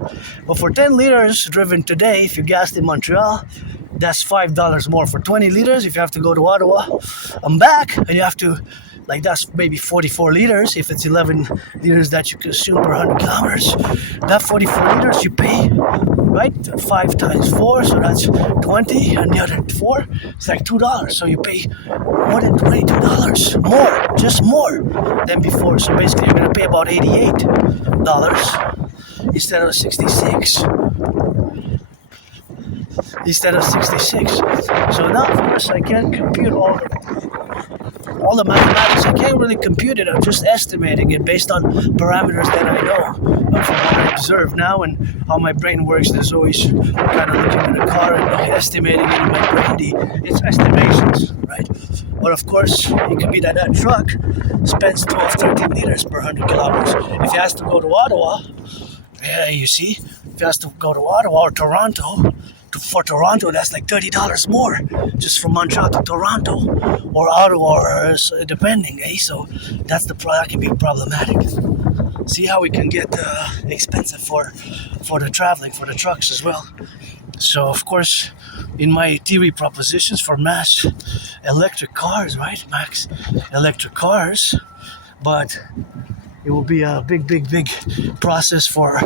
But for 10 liters driven today, if you gassed in Montreal, that's $5 more. For 20 liters, if you have to go to Ottawa and back, and you have to, that's maybe 44 liters. If it's 11 liters that you consume per 100 kilometers, that 44 liters you pay, right? 5 times 4, so that's 20, and the other 4, it's like $2. So you pay more than $22 more, just more than before. So basically, you're going to pay about $88 instead of 66. Instead of 66. So now, of course, I can't compute all the mathematics. I can't really compute it. I'm just estimating it based on parameters that I know from what I observe now and how my brain works. There's always kind of looking at a car and estimating it in my brain. It's estimations, right? But of course, it could be that truck spends 12, 13 liters per 100 kilometers. If he has to go to Ottawa, you see, if he has to go to Ottawa or Toronto, for Toronto, that's like $30 more, just from Montreal to Toronto, or Ottawa, or depending, So that can be problematic. See how we can get expensive for the traveling, for the trucks as well. So of course, in my theory propositions for mass electric cars, right? Max electric cars, but it will be a big process for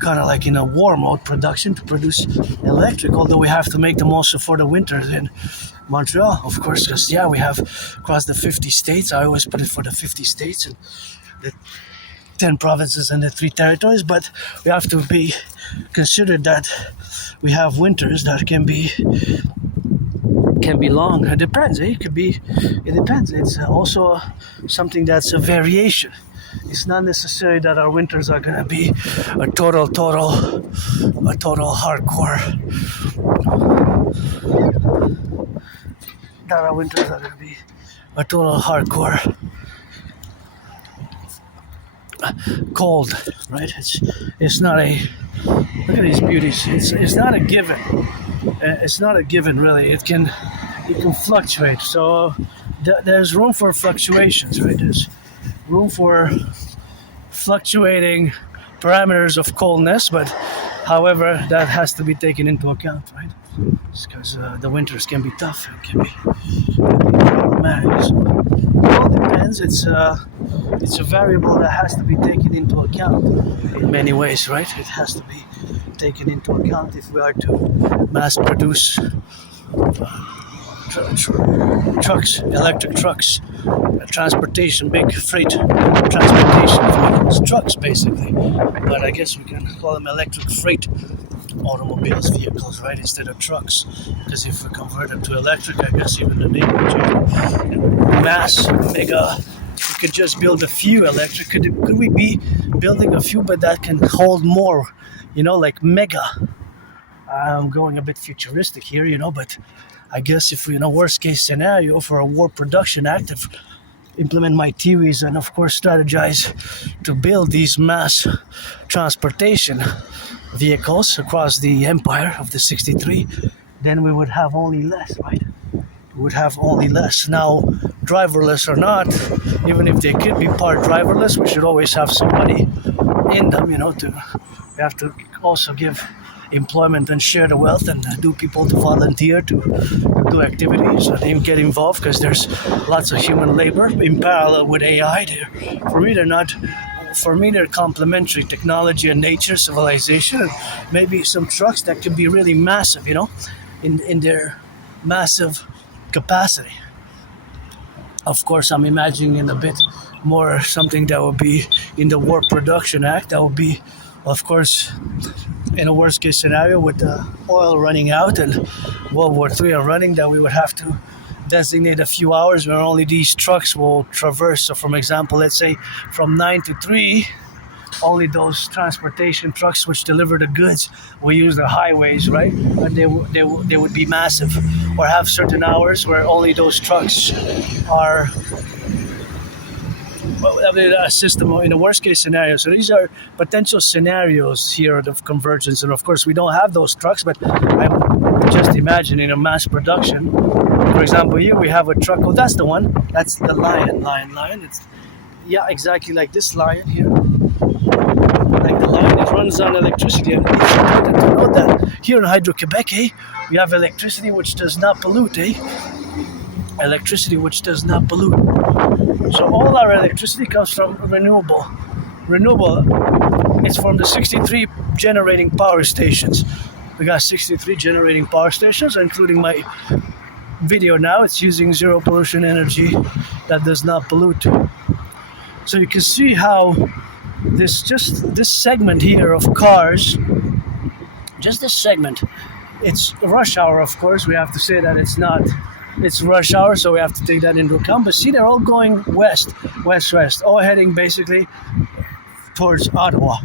kind of like in a war mode production to produce electric, although we have to make the most for the winters in Montreal, of course, because we have across the 50 states. I always put it for the 50 states and the 10 provinces and the 3 territories, but we have to be considered that we have winters that can be long. It depends. It depends. It's also something that's a variation. it's not necessary that our winters are gonna be a total hardcore. That our winters are gonna be a total hardcore cold, right? It's not a, look at these beauties. It's not a given. It's not a given, really. It can fluctuate. So there's room for fluctuations, right? There's room for fluctuating parameters of coldness, but however, that has to be taken into account, right? Because the winters can be tough. It can be problematic. So it all depends. It's a variable that has to be taken into account in many ways, right? It has to be taken into account if we are to mass produce trucks, electric trucks, transportation, big freight transportation vehicles, trucks basically. But I guess we can call them electric freight automobiles, vehicles, right, instead of trucks. Because if we convert them to electric, I guess even the name would change. Mass, mega. We could just build a few electric. Could we be building a few, but that can hold more? Like mega. I'm going a bit futuristic here, but I guess if we, worst case scenario for a war production act, implement my theories and of course strategize to build these mass transportation vehicles across the empire of the 63, then we would have only less, right? We would have only less. Now, driverless or not, even if they could be part driverless, we should always have somebody in them, we have to also give employment and share the wealth and do people to volunteer to do activities and get involved, because there's lots of human labor in parallel with AI. For me, they're complementary, technology and nature, civilization, and maybe some trucks that can be really massive, in their massive capacity. Of course, I'm imagining a bit more something that would be in the War Production Act. That would be, of course, in a worst case scenario with the oil running out and World War III are running, that we would have to designate a few hours where only these trucks will traverse. So, for example, let's say from 9 to 3, only those transportation trucks which deliver the goods will use the highways, right? And they would be massive. Or have certain hours where only those trucks are a system in a worst case scenario. So these are potential scenarios here of convergence. And of course, we don't have those trucks, but I'm just imagining a mass production. For example, here we have a truck. Oh, that's the one. That's the lion. It's, yeah, exactly like this lion here. Like the lion, it runs on electricity. And it's important to note that here in Hydro-Quebec, we have electricity which does not pollute, Electricity which does not pollute. So all our electricity comes from renewable. It's from the 63 generating power stations. We got 63 generating power stations, including my video now. It's using zero pollution energy that does not pollute. So you can see how this segment here of cars, just this segment, it's rush hour, of course. We have to say that it's rush hour, so we have to take that into account. But see, they're all going west, all heading basically towards Ottawa,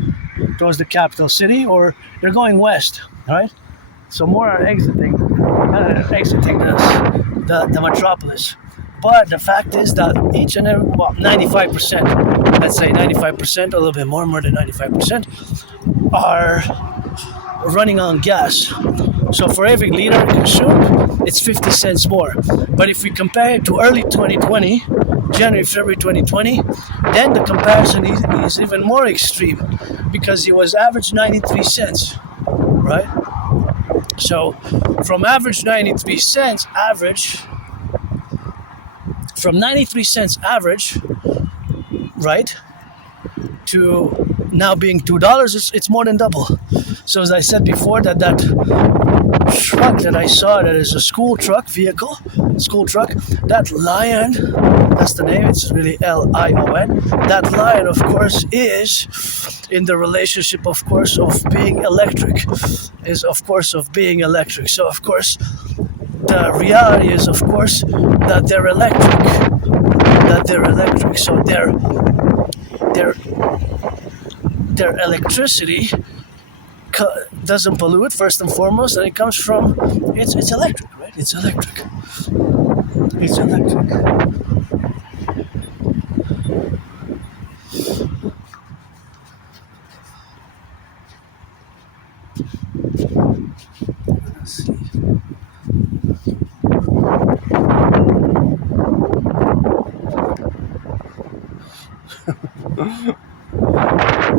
towards the capital city, or they're going west, right? So more are exiting the metropolis. But the fact is that each and every, 95%, let's say 95%, a little bit more than 95%, are running on gas. So for every liter consumed, it's 50 cents more. But if we compare it to early 2020, January, February 2020, then the comparison is even more extreme, because it was average 93 cents, right? So from average 93 cents average, right, to now being $2, it's more than double. So as I said before, that truck that I saw, that is a school truck, that lion, that's the name, it's really Lion. That lion, of course, is in the relationship, of course, of being electric. So, of course, the reality is, of course, that they're electric. So their their electricity doesn't pollute first and foremost, and it comes from it's electric, right? It's electric. It's electric. Let's see.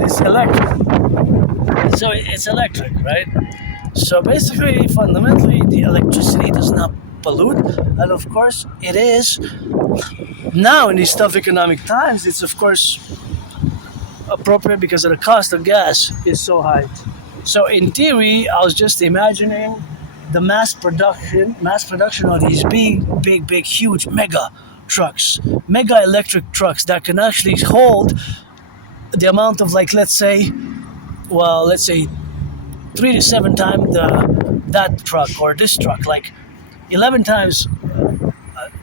It's electric. So it's electric, right? So basically, fundamentally, the electricity does not pollute, and of course, it is now in these tough economic times. It's of course appropriate because of the cost of gas is so high. So in theory, I was just imagining the mass production of these big, huge mega trucks, mega electric trucks that can actually hold the amount of, like, let's say 3 to 7 times that truck or this truck, like 11 times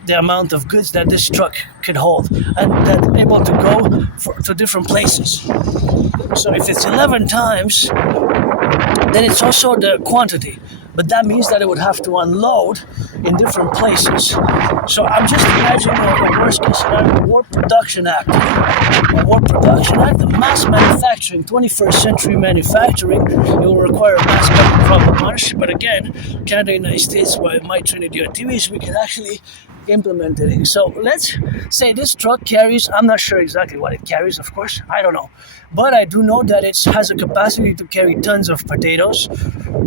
the amount of goods that this truck could hold, and that's able to go to different places. So if it's 11 times, then it's also the quantity, but that means that it would have to unload in different places. So I'm just imagining a worst case scenario, War Production Act, the mass manufacturing, 21st century manufacturing. It will require mass public partnership, but again, Canada, United States, by my Trinity activities, we can actually implement it. So let's say this truck carries, I'm not sure exactly what it carries, of course, I don't know, but I do know that it has a capacity to carry tons of potatoes,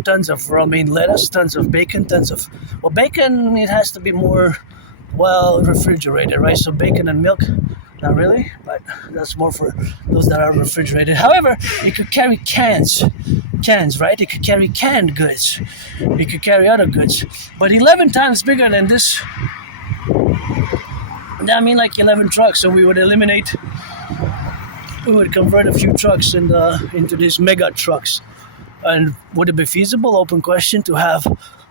tons of romaine lettuce, tons of bacon, bacon, it has to be more refrigerated, right? So bacon and milk, not really, but that's more for those that are refrigerated. However, it could carry cans, right? It could carry canned goods, it could carry other goods, but 11 times bigger than this. I mean, like 11 trucks, so we would convert a few trucks into these mega trucks. And would it be feasible, open question, to have,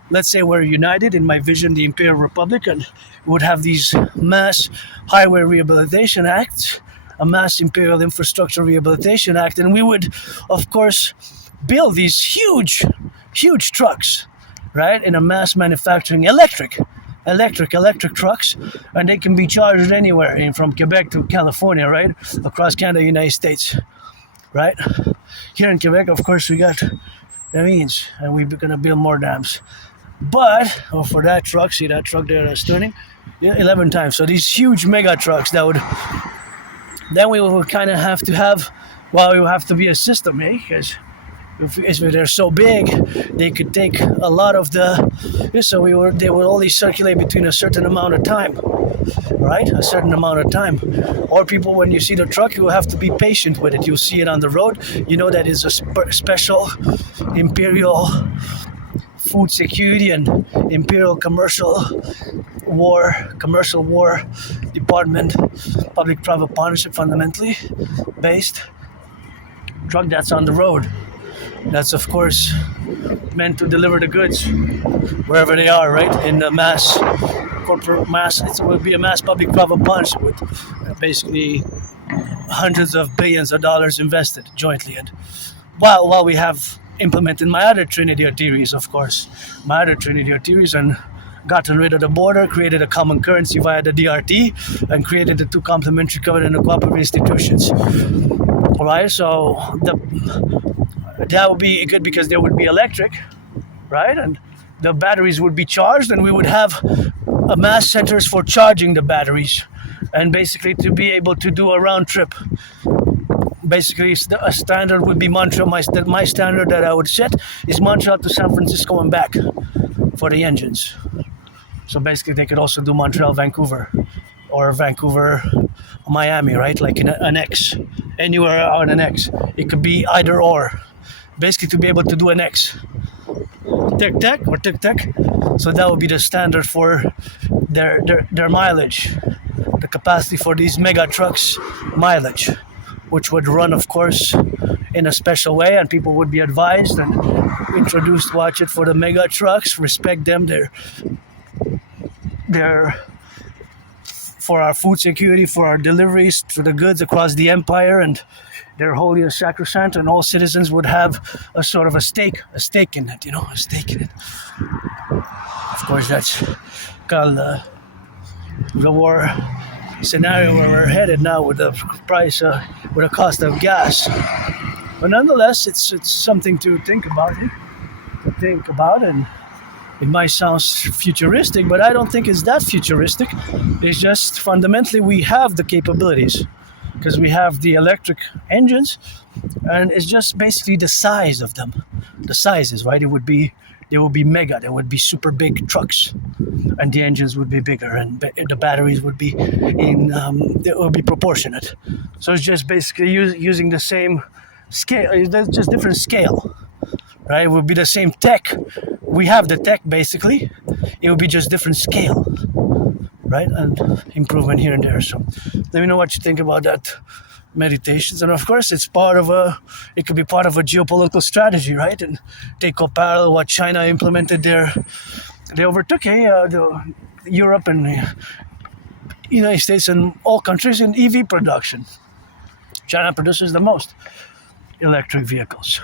let's say we're united in my vision, the Imperial Republic, and would have these mass highway rehabilitation acts, a mass imperial infrastructure rehabilitation act, and we would, of course, build these huge trucks, right, in a mass manufacturing electric trucks, and they can be charged anywhere, from Quebec to California, right, across Canada, United States, right? Here in Quebec, of course, we got the means, and we're gonna build more dams. But for that truck, see that truck there that's turning, 11 times. So these huge mega trucks then we will kind of have to have, we will have to be a system, because if they're so big, they could take a lot of they would only circulate between a certain amount of time, right? A certain amount of time. Or people, when you see the truck, you will have to be patient with it. You'll see it on the road. You know that is a special Imperial Food Security and Imperial Commercial War Department, public-private partnership, fundamentally based truck that's on the road. That's, of course, meant to deliver the goods wherever they are, right? In the corporate mass, it will be a mass public-private partnership with basically hundreds of billions of dollars invested jointly. And while we have implemented my other Trinity of theories, of course, and gotten rid of the border, created a common currency via the DRT, and created the two complementary covenant and cooperative institutions. All right, so that would be good because they would be electric, right? And the batteries would be charged, and we would have a mass centers for charging the batteries, and basically to be able to do a round trip. Basically, a standard would be Montreal. My standard that I would set is Montreal to San Francisco and back for the engines. So basically, they could also do Montreal, Vancouver, or Vancouver, Miami, right? Like in an X, anywhere on an X. It could be either or. Basically, to be able to do an X, tic-tac or tic-tac. So that would be the standard for their mileage, the capacity for these mega trucks mileage, which would run, of course, in a special way, and people would be advised and introduced to watch it for the mega trucks, respect them, for our food security, for our deliveries to the goods across the empire, and they're holy as sacrosanct, and all citizens would have a sort of a stake in it, a stake in it. Of course, that's called the war scenario where we're headed now with the price, with the cost of gas. But nonetheless, it's something to think about. And it might sound futuristic, but I don't think it's that futuristic. It's just fundamentally we have the capabilities because we have the electric engines, and it's just basically the size of them. The sizes, right? They would be mega. They would be super big trucks, and the engines would be bigger, and the batteries would be they would be proportionate. So it's just basically using the same scale. It's just different scale, right? It would be the same tech. We have the tech basically. It would be just different scale, right? And improvement here and there. So let me know what you think about that meditations. And of course, it could be part of a geopolitical strategy, right? And take up parallel what China implemented there. They overtook Europe and the United States and all countries in EV production. China produces the most electric vehicles.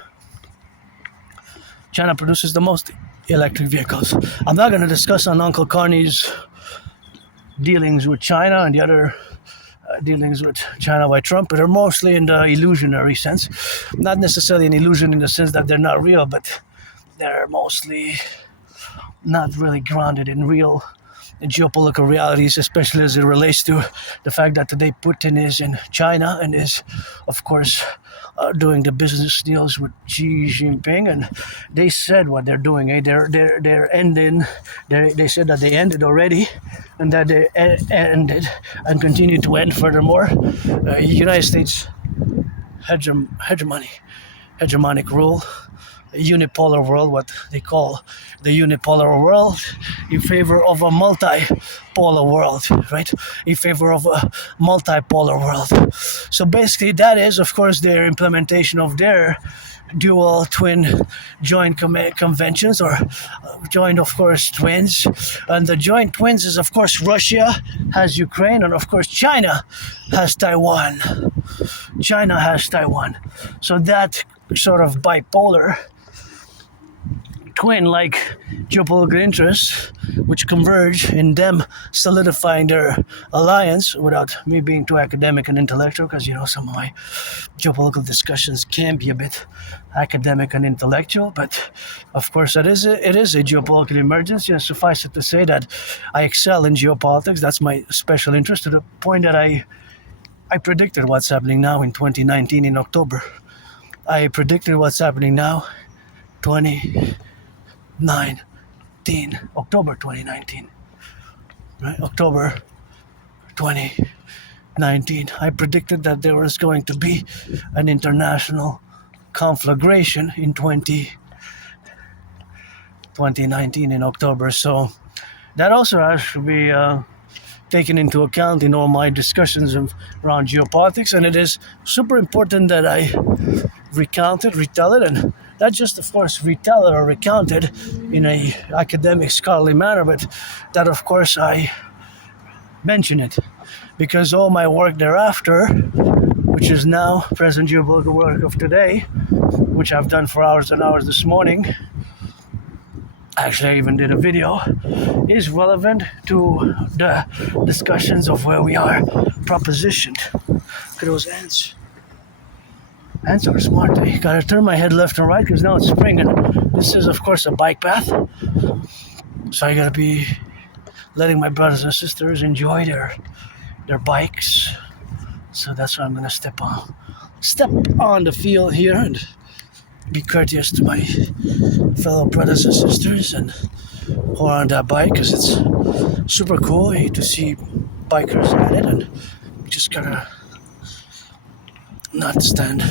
I'm not going to discuss on Uncle Carney's dealings with China and the other dealings with China by Trump, but they're mostly in the illusionary sense. Not necessarily an illusion in the sense that they're not real, but they're mostly not really grounded in real geopolitical realities, especially as it relates to the fact that today Putin is in China and is, of course, doing the business deals with Xi Jinping, and they said what they're doing. They're ending. They said that they ended already, and that they ended and continue to end. Furthermore, United States hegemonic rule, a unipolar world, what they call the unipolar world, in favor of a multipolar world, right? In favor of a multipolar world. So basically that is, of course, their implementation of their dual twin joint conventions, or joint, of course, twins. And the joint twins is, of course, Russia has Ukraine, and of course China has Taiwan. So that sort of bipolar twin-like geopolitical interests, which converge in them solidifying their alliance, without me being too academic and intellectual, because some of my geopolitical discussions can be a bit academic and intellectual, but of course it is a geopolitical emergence. Suffice it to say that I excel in geopolitics. That's my special interest, to the point that I predicted what's happening now in 2019 in October. I predicted what's happening now, October 2019, right? October 2019. I predicted that there was going to be an international conflagration in 2019 in October. So that also has to be taken into account in all my discussions around geopolitics, and it is super important that I retell it, and not just, of course, retell it or recount it in a academic, scholarly manner, but that, of course, I mention it, because all my work thereafter, which is now present geopolitical work of today, which I've done for hours and hours this morning, actually I even did a video, is relevant to the discussions of where we are propositioned. Look at those ants. Ants are smart. I gotta turn my head left and right because now it's spring, and this is, of course, a bike path. So I gotta be letting my brothers and sisters enjoy their bikes. So that's why I'm gonna step on the field here and be courteous to my fellow brothers and sisters and who are on that bike, because it's super cool to see bikers at it, and we just gotta not stand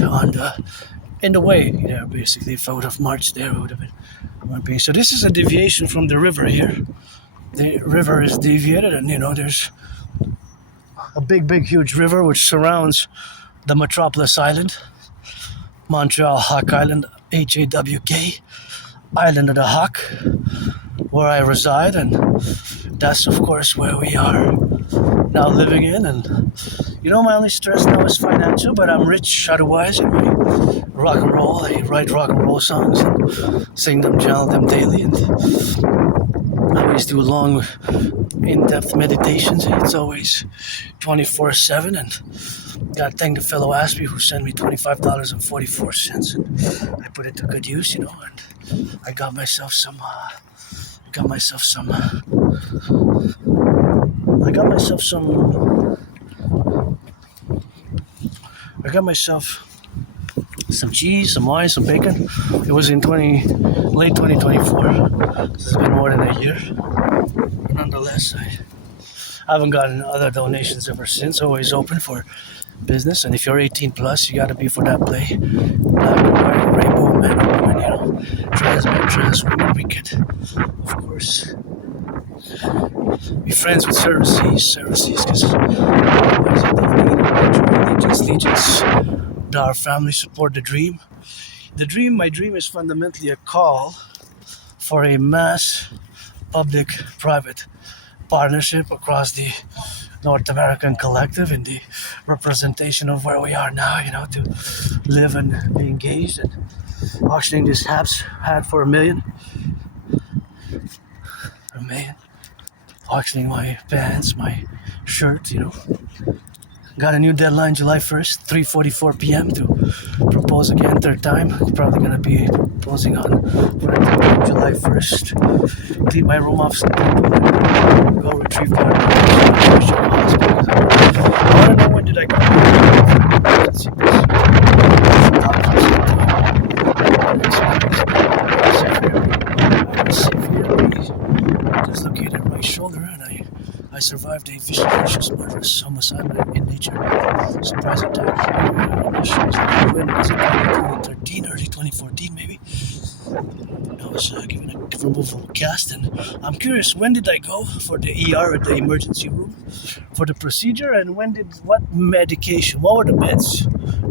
in the way. Basically, if I would have marched there, it would have been. So this is a deviation from the river here. The river is deviated, and there's a big, huge river which surrounds the metropolis island, Montreal Hawk Island, HAWK, Island of the Hawk, where I reside, and that's, of course, where we are now living in. And you know, my only stress now is financial, but I'm rich otherwise in my rock and roll. I write rock and roll songs and sing them, channel them daily, and I always do long, in-depth meditations. It's always 24/7, and gotta thank the fellow Aspiesque who sent me $25.44, and I put it to good use, you know. And I got myself some. I got myself some cheese, some wine, some bacon. It was in late 2024. This has been more than a year. But nonetheless, I haven't gotten other donations ever since. Always open for business. And if you're 18 plus, you gotta be for that play. Black and white, rainbow, men and women, you know. Trans men, trans women, we could, of course, be friends with services, because allegiance. Our family support the dream. My dream is fundamentally a call for a mass public-private partnership across the North American Collectif in the representation of where we are now, you know, to live and be engaged. And auctioning this hat for $1 million. Auctioning my pants, my shirt, you know. Got a new deadline, July 1st, 3:44 p.m. to propose again, third time. Probably going to be proposing on July 1st. Clean my room off, go retrieve part of the I want to know, when did I go? Just located at my shoulder, and I survived a vicious, murderous homicide in nature. Surprise attack. When was it? 2013, early 2014, maybe. I was given a removable cast, and I'm curious, when did I go for the ER at the emergency room for the procedure, and what medication, what were the meds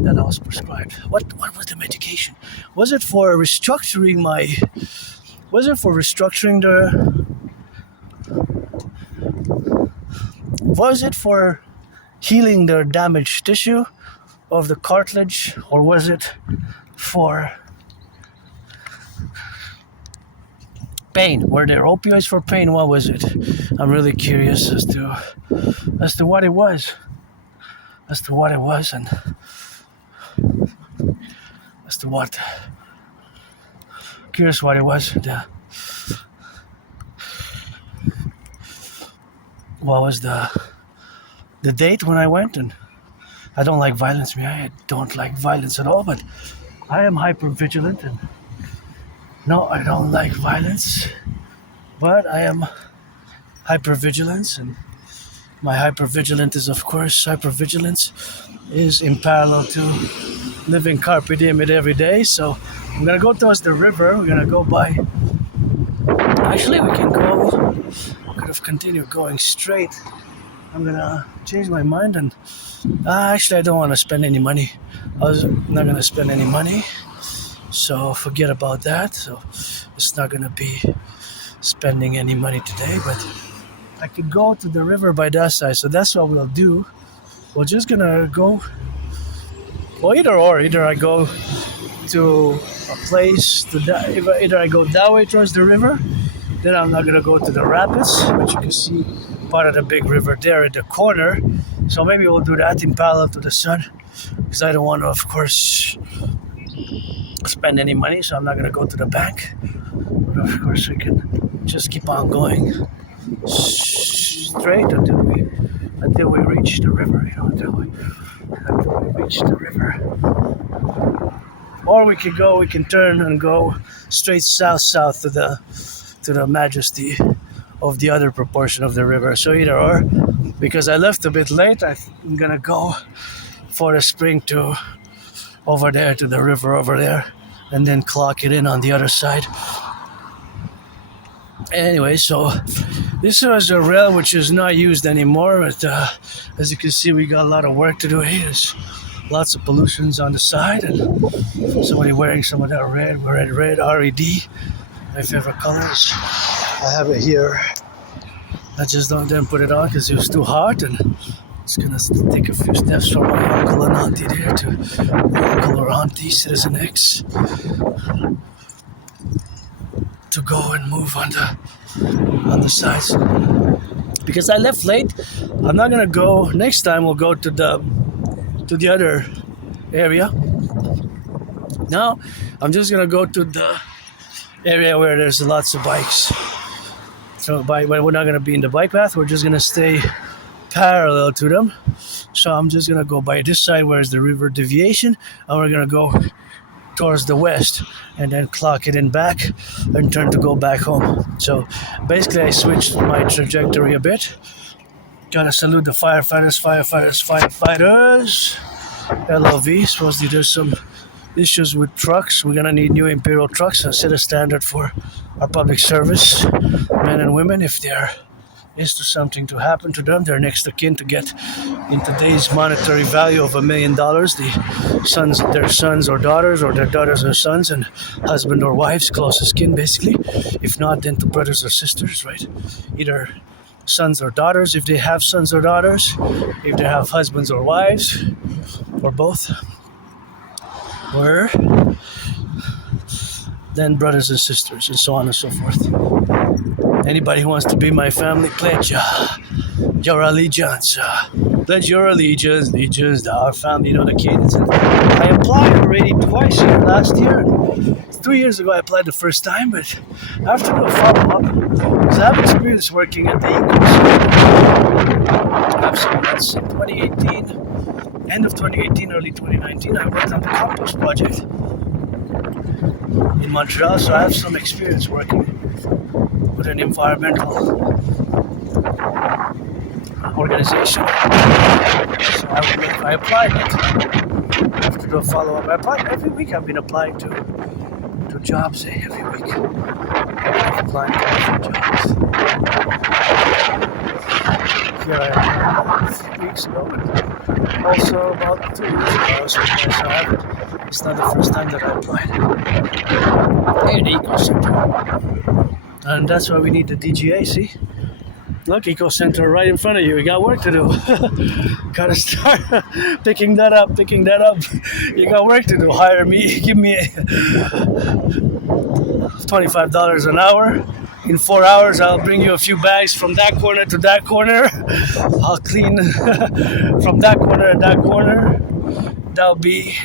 that I was prescribed? What was the medication? Was it for restructuring Was it for healing the damaged tissue of the cartilage, or was it for pain? Were there opioids for pain? What was it? I'm really curious as to what it was. And curious what it was. What was the date when I went? And I don't like violence, I don't like violence at all, but I am hyper vigilant, and no, I don't like violence, but I am hyper vigilant, and my hypervigilance is in parallel to living carpe diem it every day. So I'm gonna go towards the river. We're gonna go by. Actually, we could have continued going straight. I'm gonna change my mind, and actually I don't want to spend any money. I was not gonna spend any money, so forget about that. So it's not gonna be spending any money today, but I could go to the river by that side. So that's what we'll do. We're just gonna go, well, either I go to a place either I go that way towards the river, then I'm not gonna go to the rapids, but you can see part of the big river there at the corner. So maybe we'll do that in parallel to the sun, because I don't want to, of course, spend any money, so I'm not gonna go to the bank. But of course we can just keep on going straight until we reach the river, until we reach the river. Or we can turn and go straight south to the majesty of the other proportion of the river. So either or, because I left a bit late, I'm gonna go for the spring to over there, to the river over there, and then clock it in on the other side. Anyway, so this was a rail which is not used anymore, but as you can see, we got a lot of work to do here. There's lots of pollutions on the side, and somebody wearing some of that red RED, my favorite colors. I have it here. I just don't then put it on because it was too hot, and it's gonna take a few steps from my uncle and auntie there to my uncle or auntie, Citizen X, to go and move on the sides. Because I left late, I'm not gonna go. Next time we'll go to the other area. Now I'm just gonna go to the area where there's lots of bikes. So we're not gonna be in the bike path. We're just gonna stay parallel to them. So I'm just gonna go by this side where is the river deviation, and we're gonna go towards the west and then clock it in back and turn to go back home. So basically I switched my trajectory a bit. Gotta salute the firefighters. LOV. Supposedly there's some issues with trucks. We're gonna need new Imperial trucks and set a standard for our public service men and women. If there is to something to happen to them, they're next of kin to get in today's monetary value of $1 million. Their sons or daughters, or their daughters or sons, and husband or wives, closest kin basically. If not, then to brothers or sisters, right? Either sons or daughters if they have sons or daughters, if they have husbands or wives, or both. Or then brothers and sisters, and so on and so forth. Anybody who wants to be my family, pledge your allegiance. Pledge your allegiance to our family, you know the cadence. And I applied already twice here last year. 3 years ago I applied the first time, but I have to do a follow-up because I have experience working at the That's in 2018, end of 2018, early 2019. I worked on the compost project in Montreal, so I have some experience working with an environmental organization. So I applied it. I have to do a follow-up. I applied every week. I've been applying to jobs every week. I'm applying to different jobs. Here I am a few weeks ago, and also about 2 years ago. So it's not the first time that I applied. Hey, the Eco Center. And that's why we need the DGA, see? Look, Eco Center right in front of you. We got work to do. Gotta start picking that up. You got work to do. Hire me. Give me $25 an hour. In 4 hours, I'll bring you a few bags from that corner to that corner. I'll clean from that corner to that corner. That'll be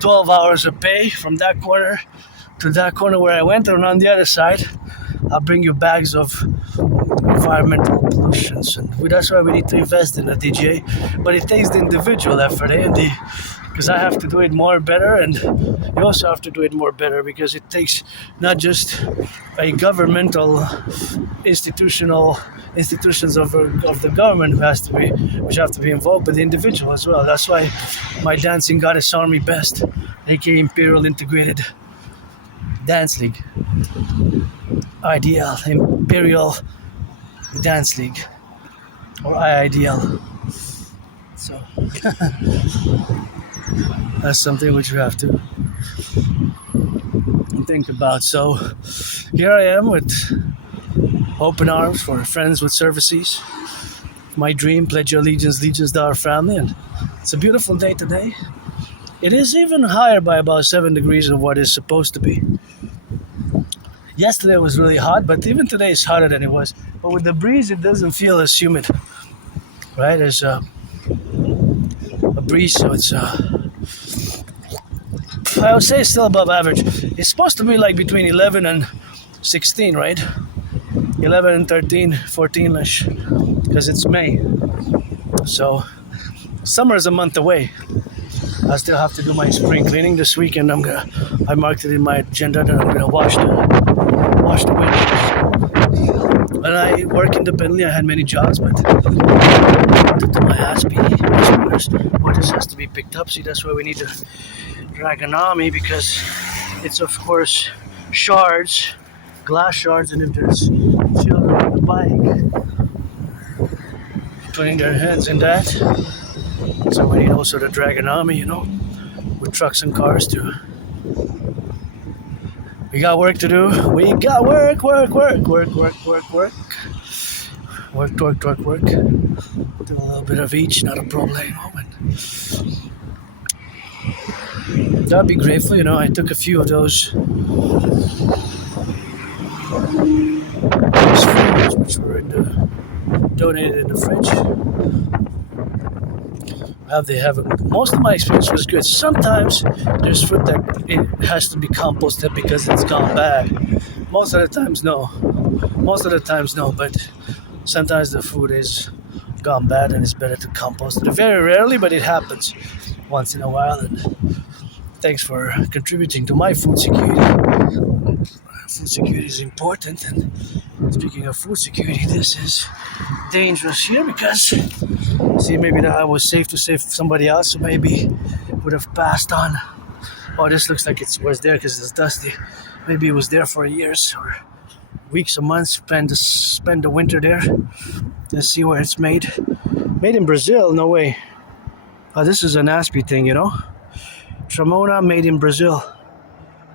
12 hours of pay from that corner to that corner where I went. And on the other side, I'll bring you bags of environmental pollutions, and that's why we need to invest in the DGA. But it takes the individual effort, because I have to do it more better, and you also have to do it more better because it takes not just a governmental institutions of the government which have to be involved, but the individual as well. That's why my dancing goddess army best, aka Imperial Integrated Dance League, IDL, Imperial Dance League, or IIDL. So that's something which we have to think about. So here I am with open arms for friends with services. My dream, pledge your allegiance to our family, and it's a beautiful day today. It is even higher by about 7 degrees of what is supposed to be. Yesterday was really hot, but even today is hotter than it was. But with the breeze, it doesn't feel as humid, right? There's a breeze, so it's I would say it's still above average. It's supposed to be like between 11 and 16, right? 11 and 13, 14-ish, because it's May. So summer is a month away. I still have to do my spring cleaning this weekend. I marked it in my agenda that I'm gonna wash the windows. And I work independently. I had many jobs, but to do my Aspiesque, what just has to be picked up. See, that's why we need to drag an army, because it's of course shards, glass shards, and if there's children on the bike putting their heads in that, so we need also to drag an army, with trucks and cars too. We got work to do. We got work. Work. Do a little bit of each, not a problemo. And I'd be grateful, I took a few of those foods which were donated in the fridge. Most of my experience was good. Sometimes there's food that it has to be composted because it's gone bad. Most of the times no, but sometimes the food is gone bad and it's better to compost it. Very rarely, but it happens once in a while. And thanks for contributing to my food security. Food security is important, and speaking of food security, this is dangerous here because, see, maybe that I was safe to save somebody else, so maybe would have passed on. Oh, this looks like it was there because it's dusty. Maybe it was there for years or weeks or months. Spend the winter there. Let's see where it's made. Made in Brazil? No way. Oh, this is an Aspiesque thing, Tramona, made in Brazil.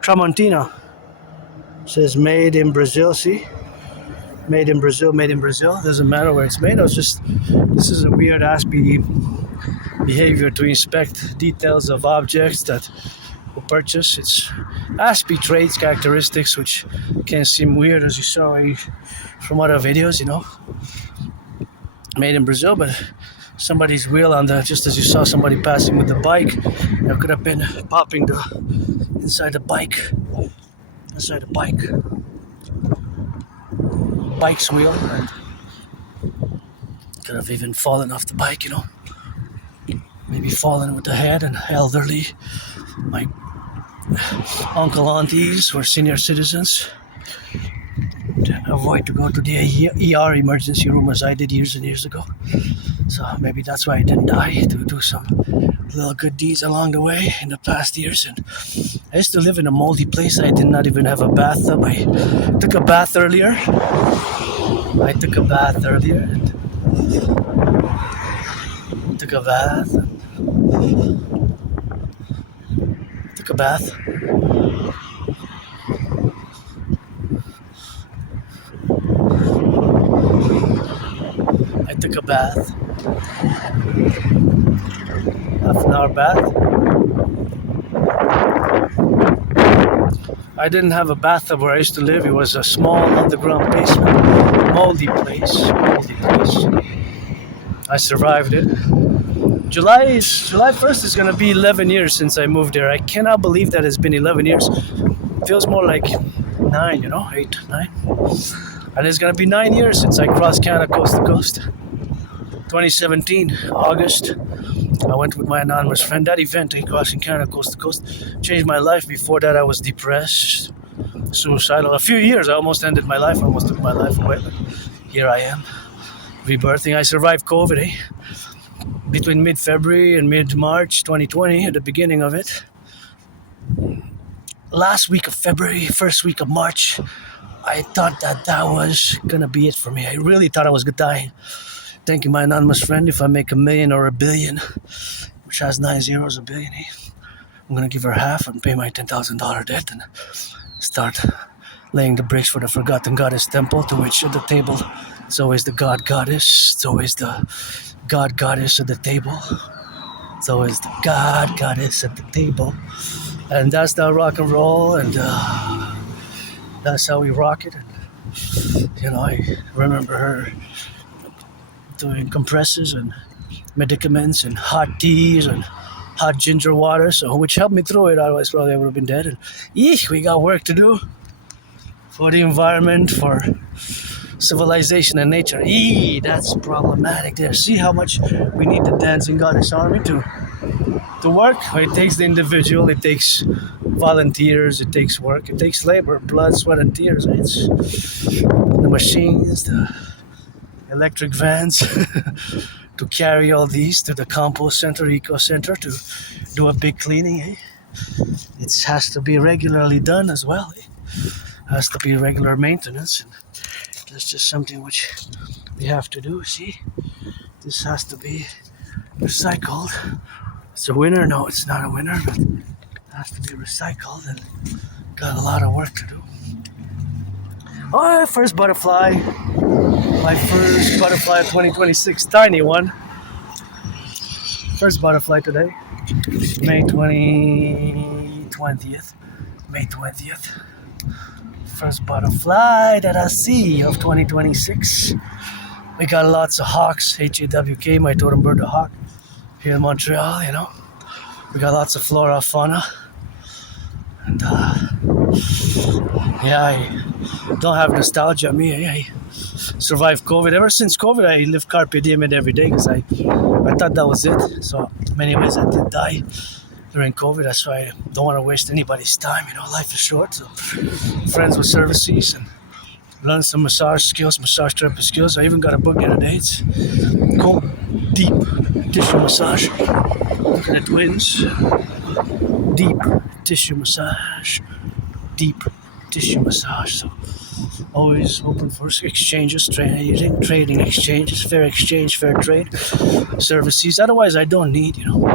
Tramontina says made in Brazil. See, made in Brazil. Doesn't matter where it's made. This is a weird Aspiesque behavior to inspect details of objects that we purchase. It's Aspiesque traits, characteristics, which can seem weird as you saw from other videos, Made in Brazil, but somebody's wheel just as you saw somebody passing with the bike, there could have been popping inside the bike's wheel, and could have even fallen off the bike, maybe fallen with the head. And elderly, my uncle, aunties, or senior citizens, avoid to go to the ER emergency room as I did years and years ago. So maybe that's why I didn't die, to do some little good deeds along the way in the past years. And I used to live in a moldy place. I did not even have a bathtub. I took a bath earlier. And took a bath. I took a bath. Half an hour bath. I didn't have a bathtub where I used to live. It was a small underground basement, moldy place. I survived it. July 1st is going to be 11 years since I moved there. I cannot believe that it's been 11 years. It feels more like 9, 8, 9. And it's going to be 9 years since I crossed Canada coast to coast. 2017, August, I went with my anonymous friend. That event, crossing Canada coast to coast, changed my life. Before that, I was depressed, suicidal. A few years, I almost ended my life, almost took my life away. But here I am, rebirthing. I survived COVID, between mid-February and mid-March 2020, at the beginning of it. Last week of February, first week of March, I thought that was going to be it for me. I really thought I was going to die. Thanking my anonymous friend, if I make $1 million or $1 billion, which has 9 zeros, $1 billion, I'm going to give her half and pay my $10,000 debt and start laying the bricks for the Forgotten Goddess Temple, to which at the table, it's always the God Goddess. It's always the God Goddess at the table. It's always the God Goddess at the table. And that's the rock and roll, and that's how we rock it. And, I remember her doing compresses and medicaments and hot teas and hot ginger water, which helped me through it. Otherwise, probably I would have been dead. And we got work to do for the environment, for civilization and nature. That's problematic there. See how much we need the Dancing Goddess Army to work? It takes the individual, it takes volunteers, it takes work, it takes labor, blood, sweat, and tears. It's the machines, the electric vans to carry all these to the compost center, eco center, to do a big cleaning. It has to be regularly done as well. Has to be regular maintenance. And that's just something which we have to do. See, this has to be recycled. It's a winner. No, it's not a winner, but it has to be recycled, and got a lot of work to do. Oh, first butterfly. My first butterfly of 2026, tiny one. First butterfly today, May 20th. May 20th. First butterfly that I see of 2026. We got lots of hawks, H-A-W-K, my totem bird, the hawk, here in Montreal, you know. We got lots of flora, fauna. And I don't have nostalgia. I survived COVID. Ever since COVID, I live carpe diem every day because I thought that was it. So, many ways I did die during COVID. That's why I don't want to waste anybody's time. You know, life is short. So, friends with services and learn some massage skills, massage therapy skills. I even got a book the other day. It's called Deep Tissue Massage. Looking at twins. Deep tissue massage. Deep tissue massage. So always open for exchanges, trading exchanges, fair exchange, fair trade, services. Otherwise I don't need, you know.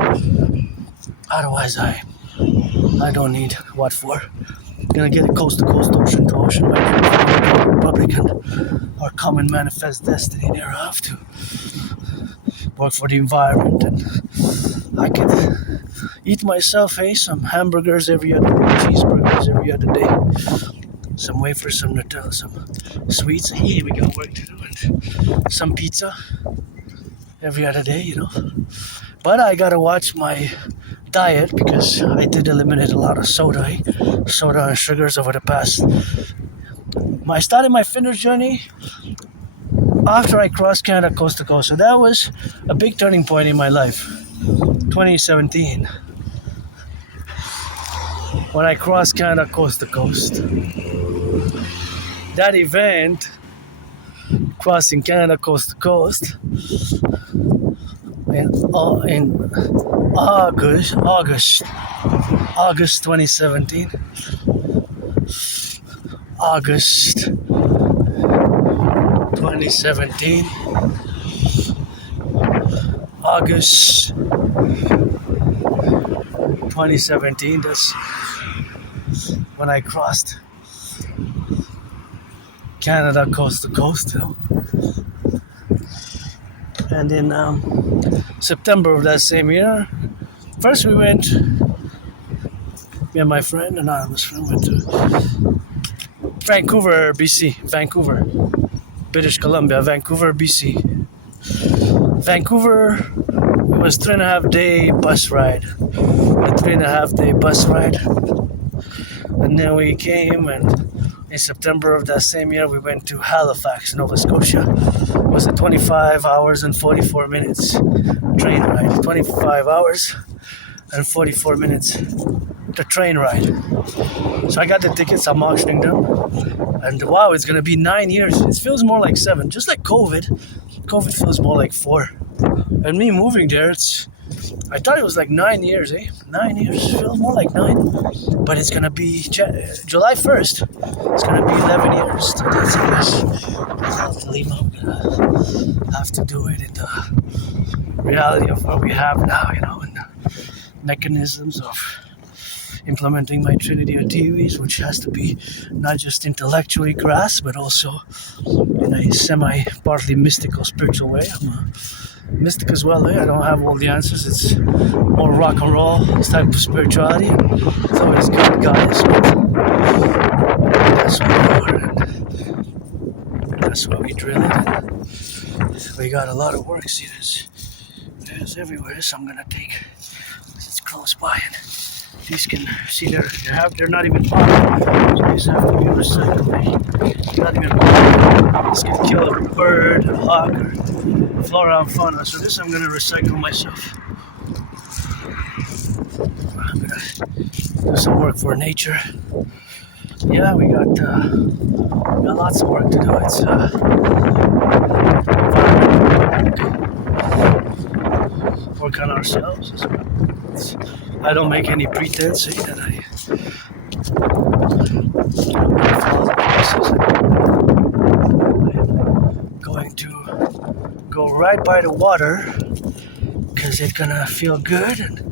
Otherwise I don't need what for. Gonna get it coast to coast, ocean to ocean, by Publik and our common manifest destiny thereof to work for the environment, and I could eat myself some hamburgers every other day, cheeseburgers every other day, some wafers, some Nutella, some sweets. We got work to do, and some pizza every other day, you know. But I gotta watch my diet because I did eliminate a lot of soda and sugars over the past. I started my fitness journey after I crossed Canada coast to coast, so that was a big turning point in my life. 2017, when I crossed Canada coast to coast. That event, crossing Canada coast to coast, in August 2017. August 2017. August 2017. That's when I crossed Canada coast to coast, you know. And in September of that same year, first we went, me and my friend, anonymous friend, went to Vancouver, BC. Vancouver, British Columbia, Vancouver, BC. Vancouver was 3.5 day bus ride. A 3.5 day bus ride. And then we came, and in September of that same year, we went to Halifax, Nova Scotia. It was a 25 hours and 44 minutes train ride. 25 hours and 44 minutes the train ride. So I got the tickets, I'm auctioning them. And wow, it's going to be 9 years. It feels more like 7. Just like COVID. COVID feels more like 4. And me moving there, I thought it was like 9 years, 9 years, feels more like 9. But it's going to be July 1st. It's going to be 11 years. So that's Thelema. I'm going to have to do it in the reality of what we have now, you know, and the mechanisms of implementing my Trinity of theories, which has to be not just intellectually grasped, but also in a partly mystical, spiritual way. I'm a mystic as well, I don't have all the answers. It's more rock and roll, this type of spirituality. It's always God, goddess, but that's what we are, and that's why we drill it. And we got a lot of work. See, there's everywhere, so I'm gonna take, it's close by, and these can see they're not even popping. So these have to be recycled. Not even popping. This can kill a bird, a hawk, or flora and fauna. So this I'm gonna recycle myself. I'm gonna do some work for nature. Yeah, we got lots of work to do. It's work on ourselves. I don't make any pretense that I follow the process. I'm going to go right by the water because it's gonna feel good. And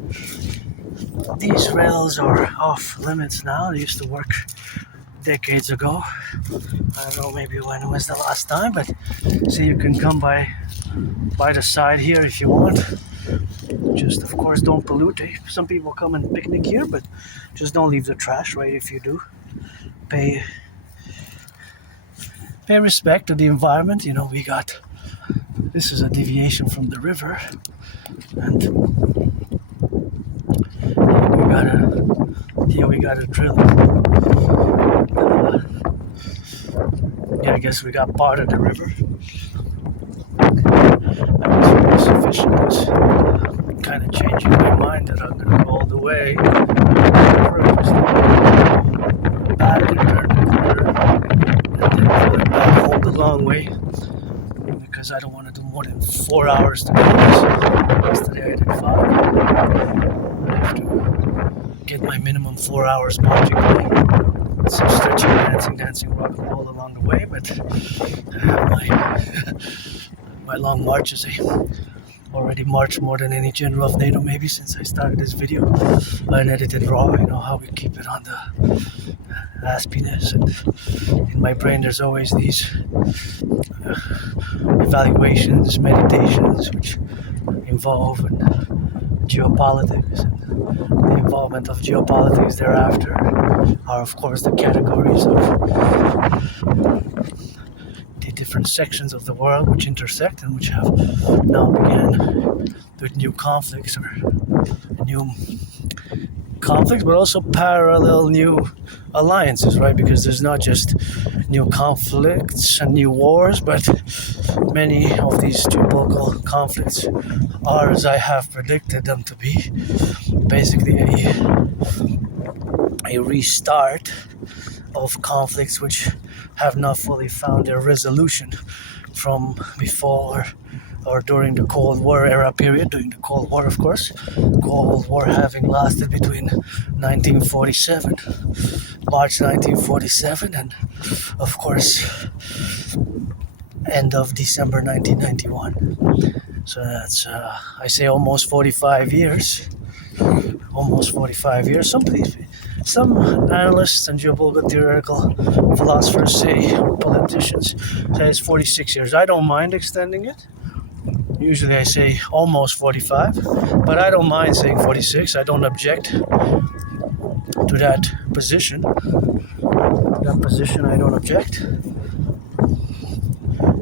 these rails are off limits now. They used to work decades ago. I don't know, maybe when was the last time, but see, you can come by the side here if you want. Just, of course, don't pollute. Some people come and picnic here, but just don't leave the trash, right? If you do, pay respect to the environment. You know, this is a deviation from the river, and here we got a drill. Yeah, I guess we got part of the river. That was really sufficient. It's kind of changing my mind that I'm going to go all the way back and turn the corner and then back home the long way, because I don't want to do more than 4 hours to do this. Yesterday I did 5. I have to get my minimum 4 hours marching day. Some stretching, dancing, rock and roll along the way, but I have my long marches. I already marched more than any general of NATO maybe since I started this video. Unedited raw, you know how we keep it on the aspiness, and in my brain there's always these evaluations, meditations which involve geopolitics, and the involvement of geopolitics thereafter are of course the categories of the different sections of the world which intersect and which have now began with new conflicts, but also parallel new alliances, right? Because there's not just new conflicts and new wars, but many of these geopolitical conflicts are, as I have predicted them to be, basically a restart of conflicts which have not fully found their resolution from before or during the Cold War era period, during the Cold War, of course. Cold War having lasted between 1947, March 1947, and of course, end of December 1991. So that's, I say almost 45 years. Almost 45 years. Some analysts and geopolitical theoretical philosophers say, or politicians say it's 46 years. I don't mind extending it. Usually I say almost 45, but I don't mind saying 46. I don't object to that position. I don't object.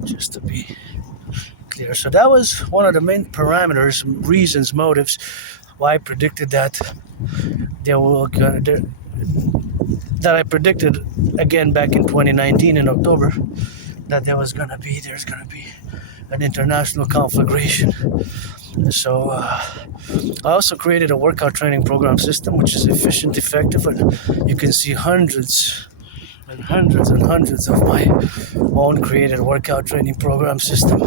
Just to be clear. So that was one of the main parameters, reasons, motives why I predicted that that I predicted again back in 2019 in October that there's gonna be an international conflagration. So I also created a workout training program system which is efficient, effective, and you can see hundreds and hundreds of my own created workout training program system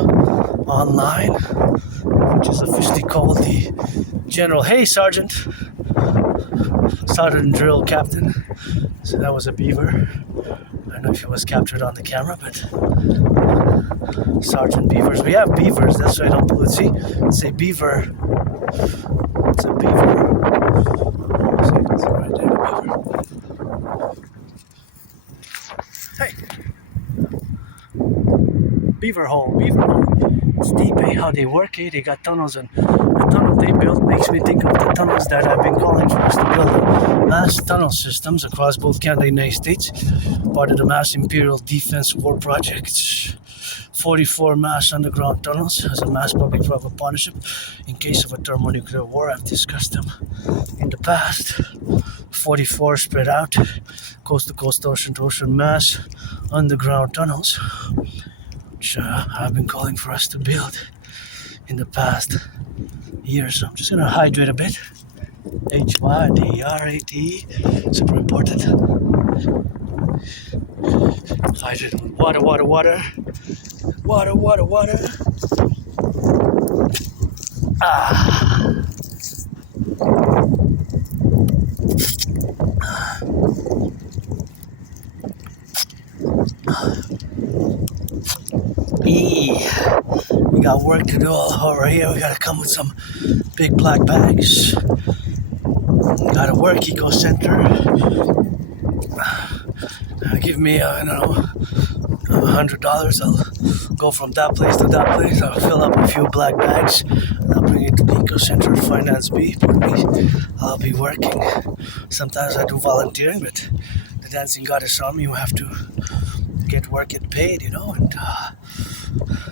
online, which is officially called the General Sergeant Drill Captain. So that was a beaver. I don't know if it was captured on the camera, but Sergeant Beavers. We have beavers, that's why I don't pull it. See? It's a beaver. It's a beaver. See, it's right there, the beaver. Hey! Beaver hole. It's deep, how they work, they got tunnels, and the tunnel they built makes me think of the tunnels that I've been calling for us to build mass tunnel systems across both Canada and the United States, part of the mass Imperial Defense War projects. 44 mass underground tunnels as a mass public-private partnership in case of a thermonuclear war. I've discussed them in the past. 44 spread out, coast to coast, ocean to ocean, mass underground tunnels, which I've been calling for us to build in the past years. So I'm just going to hydrate a bit. HYDRATE, super important. Hydrate with water. We got work to do all over here. We gotta come with some big black bags. We gotta work Eco Center. give me, I don't know, $100, I'll go from that place to that place. I'll fill up a few black bags and I'll bring it to the Eco Center Finance B. I'll be working. Sometimes I do volunteering, but the dancing goddess on me, you have to get work, get paid, and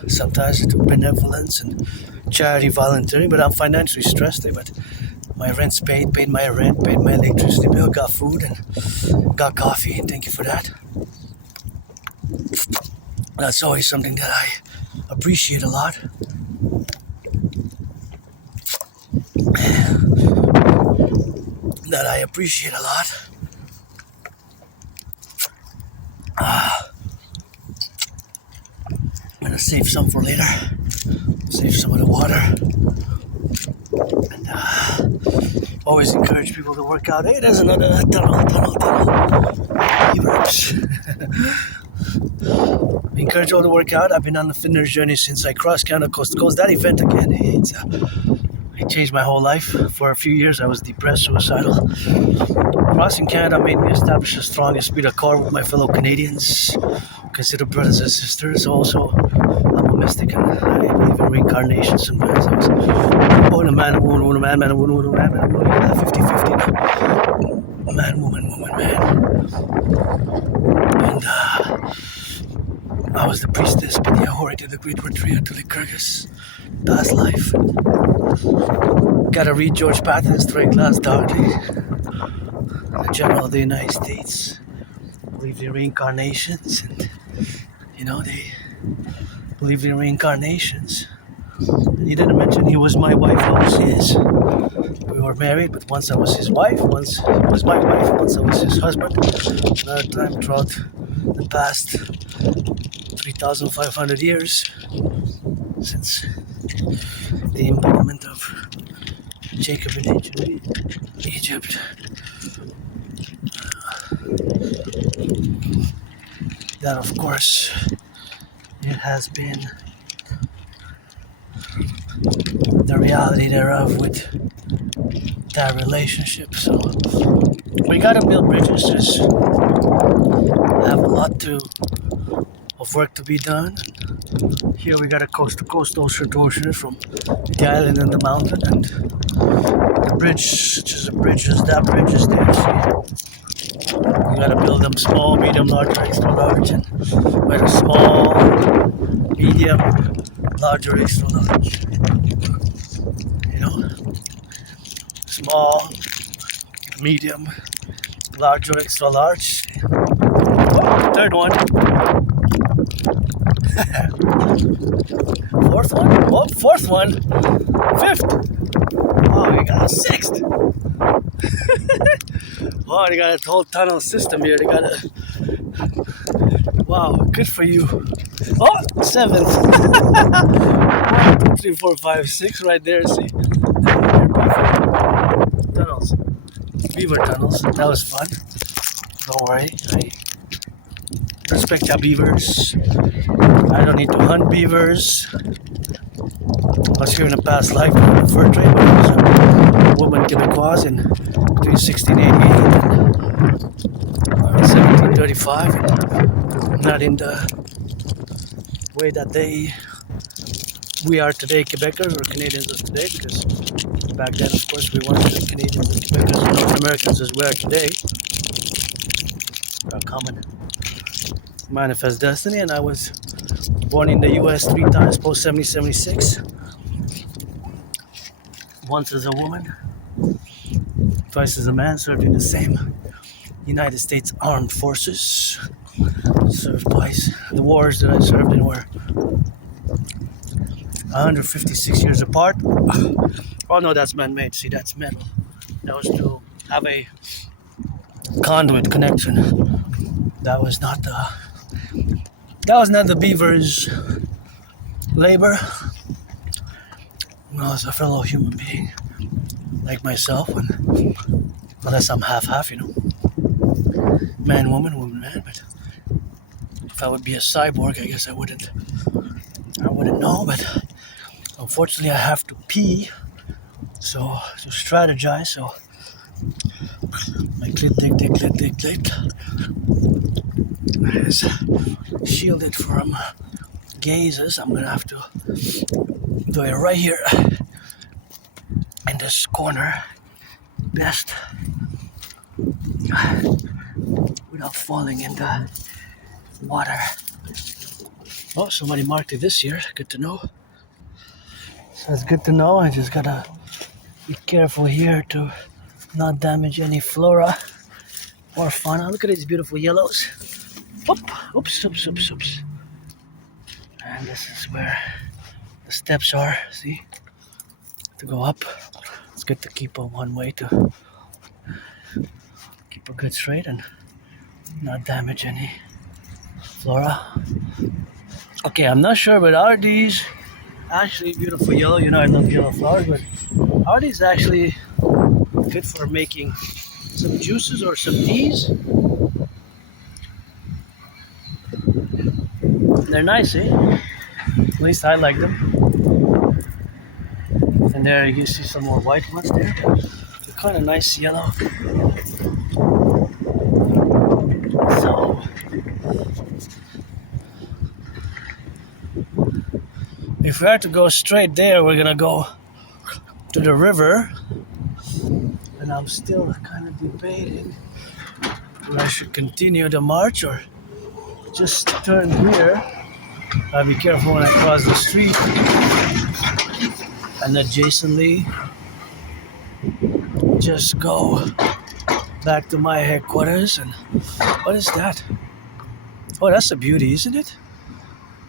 sometimes I do benevolence and charity volunteering, but I'm financially stressed, but my rent's paid my rent, paid my electricity bill, got food and got coffee, and thank you for that. That's always something that I appreciate a lot. That I appreciate a lot. I'm gonna save some for later. Save some of the water. And always encourage people to work out. Hey, there's another tunnel. Encourage all to work out. I've been on the fitness journey since I crossed Canada coast to coast. That event again, it changed my whole life. For a few years, I was depressed, suicidal. Crossing Canada made me establish a strong esprit de corps with my fellow Canadians, consider brothers and sisters. Also, I'm a mystic and I believe in reincarnation. Sometimes I was a man, a woman, a man, a woman, a man, a woman, 50-50 now. Man, woman, man. And I was the priestess, but the authority of the great Retria to the Kyrgyz. Past life. Gotta read George Patton's Three Glass Darkly. The General of the United States. Believe in reincarnations, and they believe in reincarnations. And he didn't mention he was my wife, I was his. We were married, but once I was his wife, once he was my wife, once I was his husband. Another time throughout the past 3,500 years since the embodiment of Jacob in Egypt. That, of course, it has been the reality thereof with that relationship. So we gotta build bridges. There's have a lot of work to be done. Here we got a coast to coast, ocean to ocean, from the island and the mountain, and the bridge, such as the bridges, that bridge is there. See, we gotta build them small, medium, large, extra large, and whether small, medium, larger, extra large. Small, medium, large, or extra large. Third one. Fourth one? Oh, fourth one. Fifth. Oh, we got a sixth. Oh, they got a whole tunnel system here. They got a... Wow, good for you. Oh, seventh. 1, 2, 3, 4, 5, 6 right there. See? Tunnels. Beaver tunnels. That was fun. Don't worry. I respect the beavers. I don't need to hunt beavers. I was here in a past life in a fur trade when I was a woman Quebecois in between 1688 and 1735. And not in the way that we are today, Quebecers or Canadians of today, because back then, of course, we weren't the Canadians and Quebecers and North Americans as we are today. Our common manifest destiny, and I was born in the US 3 times post 1776. Once as a woman, twice as a man, served in the same United States Armed Forces. Served twice. The wars that I served in were 156 years apart. Oh no, that's man-made. See, that's metal. That was to have a conduit connection. That was not the beaver's labor. Well, as a fellow human being like myself, and unless I'm half, man, woman, man. But if I would be a cyborg, I guess I wouldn't know. But unfortunately, I have to pee, so to strategize. So my clit. is shielded from gazes. I'm gonna have to do it right here in this corner, best without falling in the water. Oh, somebody marked it this year. Good to know. So it's good to know. I just gotta be careful here to not damage any flora or fauna. Look at these beautiful yellows. Oops. And this is where the steps are. See? To go up. It's good to keep on one way to keep a good straight and not damage any flora. Okay, I'm not sure, but are these actually beautiful yellow? You know I love yellow flowers, but are these actually good for making some juices or some teas? They're nice, eh? At least I like them. And there you see some more white ones there. They're kind of nice yellow. So if we are to go straight there, we're gonna go to the river. And I'm still kind of debating whether I should continue the march or just turn here. I'll be careful when I cross the street. And adjacently, just go back to my headquarters. And what is that? Oh, that's a beauty, isn't it?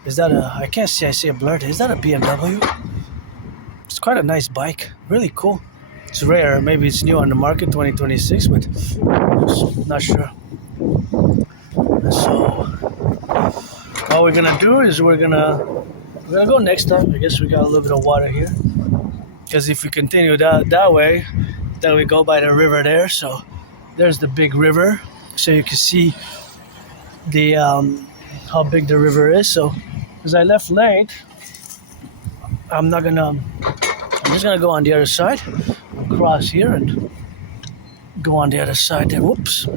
Is that I can't see, I see a blur. Is that a BMW? It's quite a nice bike, really cool. It's rare, maybe it's new on the market, 2026, but I'm not sure. So, what we're gonna do is we're gonna go next time. I guess we got a little bit of water here. Because if we continue that way, then we go by the river there. So there's the big river, so you can see the how big the river is. So because I left late, I'm just gonna go on the other side, cross here and go on the other side there. Whoops,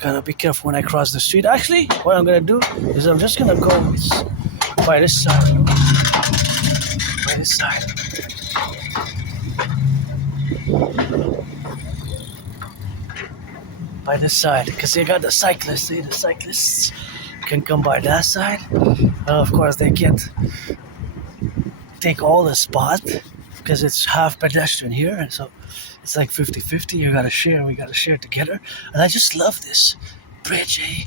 gotta be careful when I cross the street. Actually, what I'm gonna do is I'm just gonna go by this side. By this side. By this side, because you got the cyclists. See, the cyclists can come by that side. Of course, they can't take all the spot because it's half pedestrian here, and so it's like 50-50. You gotta share. We gotta share together. And I just love this bridge, eh?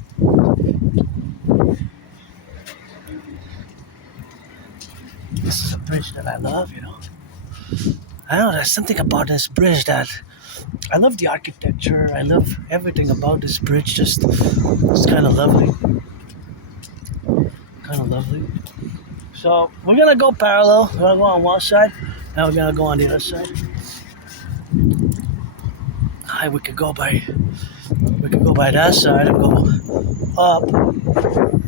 This is a bridge that I love, you know. I don't know, there's something about this bridge that I love the architecture. I love everything about this bridge. Just it's kind of lovely. Kind of lovely. So we're gonna go parallel. We're gonna go on one side, and we're gonna go on the other side. We could go by that side and go up.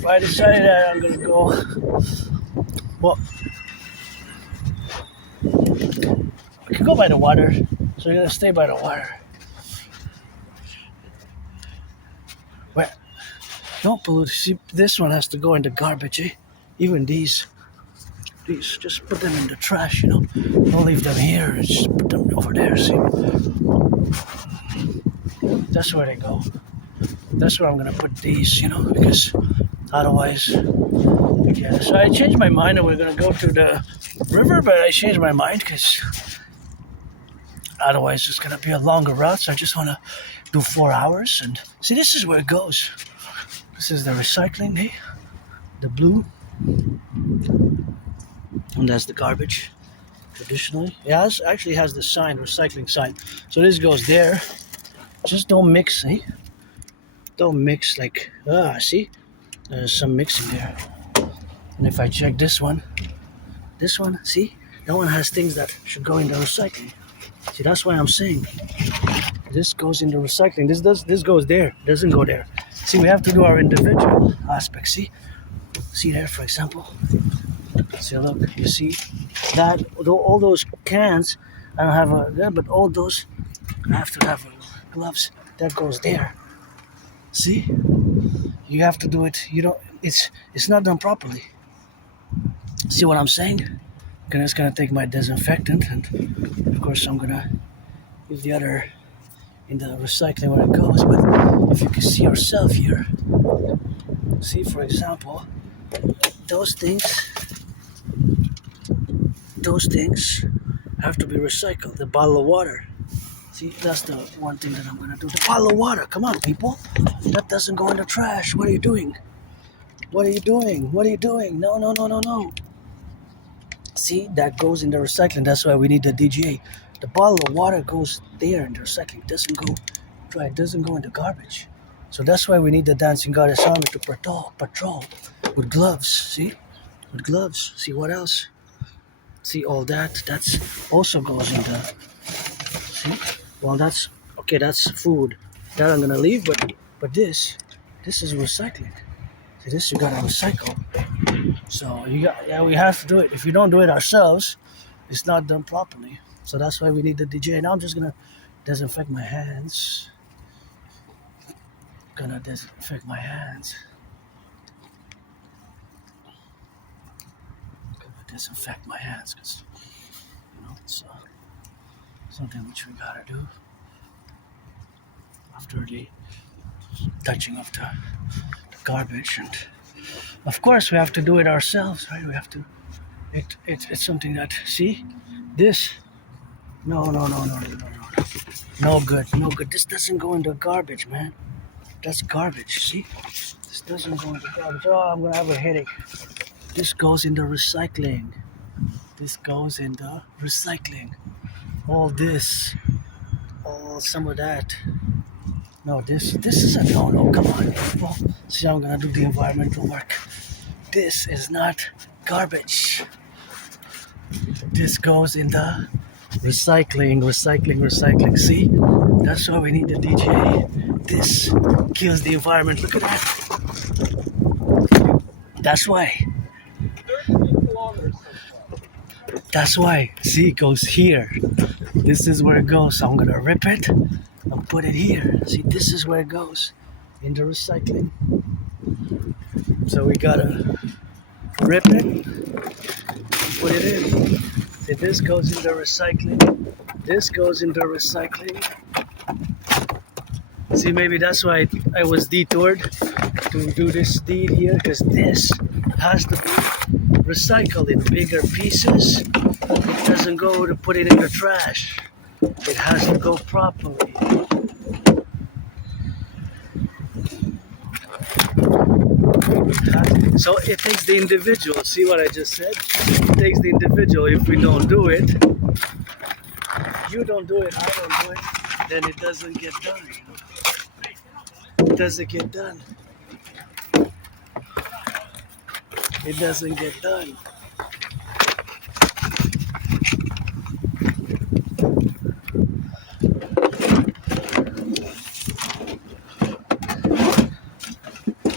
By the side of that, I'm gonna go. Well, we can go by the water. So we're gonna stay by the water. Where? Don't pollute. See, this one has to go in the garbage, eh? Even these, just put them in the trash, you know. Don't leave them here. Just put them over there. See? That's where they go. That's where I'm gonna put these, you know, because otherwise, yeah. So I changed my mind, and we're gonna go to the river, but I changed my mind because otherwise it's gonna be a longer route. So I just wanna do 4 hours, and see, this is where it goes. This is the recycling, eh? The blue, and that's the garbage. Traditionally, it actually has the sign, recycling sign. So this goes there. Just don't mix, eh? Don't mix like, see? There's some mixing there. And if I check this one, see? That one has things that should go in the recycling. See, that's why I'm saying this goes in the recycling. This goes there. It doesn't go there. See, we have to do our individual aspects. See there, for example. See, look, you see that all those cans, I don't have but all those I have to have gloves. That goes there. See? You have to do it. You don't. It's not done properly. See what I'm saying? I'm just gonna take my disinfectant, and of course I'm gonna leave the other in the recycling where it goes. But if you can see yourself here, see for example, those things have to be recycled. The bottle of water. See, that's the one thing that I'm gonna do. The bottle of water. Come on, people. That doesn't go in the trash. What are you doing? What are you doing? What are you doing? No, no, no, no, no. See, that goes in the recycling. That's why we need the DGA. The bottle of water goes there in the recycling. It doesn't go dry. It doesn't go in the garbage. So that's why we need the Dancing Goddess Army to patrol with gloves. See, with gloves. See what else? See all that. That's also goes in the. See, well that's okay. That's food. That I'm gonna leave. But this is recycling. See, this you gotta recycle. So we have to do it. If we don't do it ourselves, it's not done properly. So that's why we need the DJ. Now I'm just gonna disinfect my hands. Gonna disinfect my hands. Gonna disinfect my hands because it's something which we gotta do after the touching of the garbage, and of course we have to do it ourselves, right? We have to. It's something that this. No. No good. This doesn't go in the garbage, man. That's garbage. See, this doesn't go in the garbage. Oh, I'm gonna have a headache. This goes in the recycling. This goes in the recycling. All this, all some of that. No, this is a no. Come on, people. See, I'm gonna do the environmental work. This is not garbage. This goes in the recycling. See, that's why we need the DJ. This kills the environment. Look at that. That's why. See, it goes here. This is where it goes. So I'm gonna rip it and put it here. See, this is where it goes in the recycling. So we gotta rip it, put it in. See, this goes in the recycling. This goes in the recycling. See, maybe that's why I was detoured to do this deed here, because this has to be recycled in bigger pieces. It doesn't go to put it in the trash. It has to go properly. So it takes the individual. See what I just said? It takes the individual. If we don't do it, you don't do it, I don't do it, then it doesn't get done. It doesn't get done. It doesn't get done.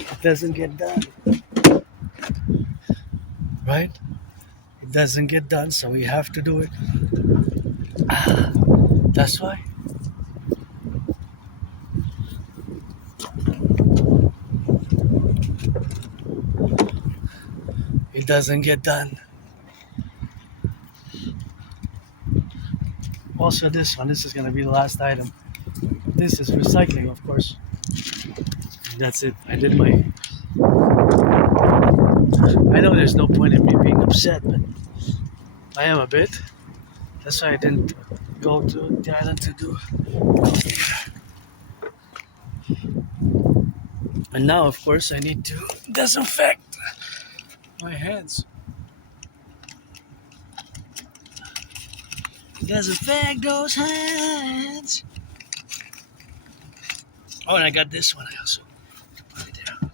It doesn't get done. Right? It doesn't get done, so we have to do it. That's why. It doesn't get done. Also this one, this is going to be the last item. This is recycling, of course. That's it. I did my... I know there's no point in me being upset, but I am a bit. That's why I didn't go to the island to do. And now, of course, I need to disinfect my hands. Disinfect those hands. Oh, and I got this one. I also put it there.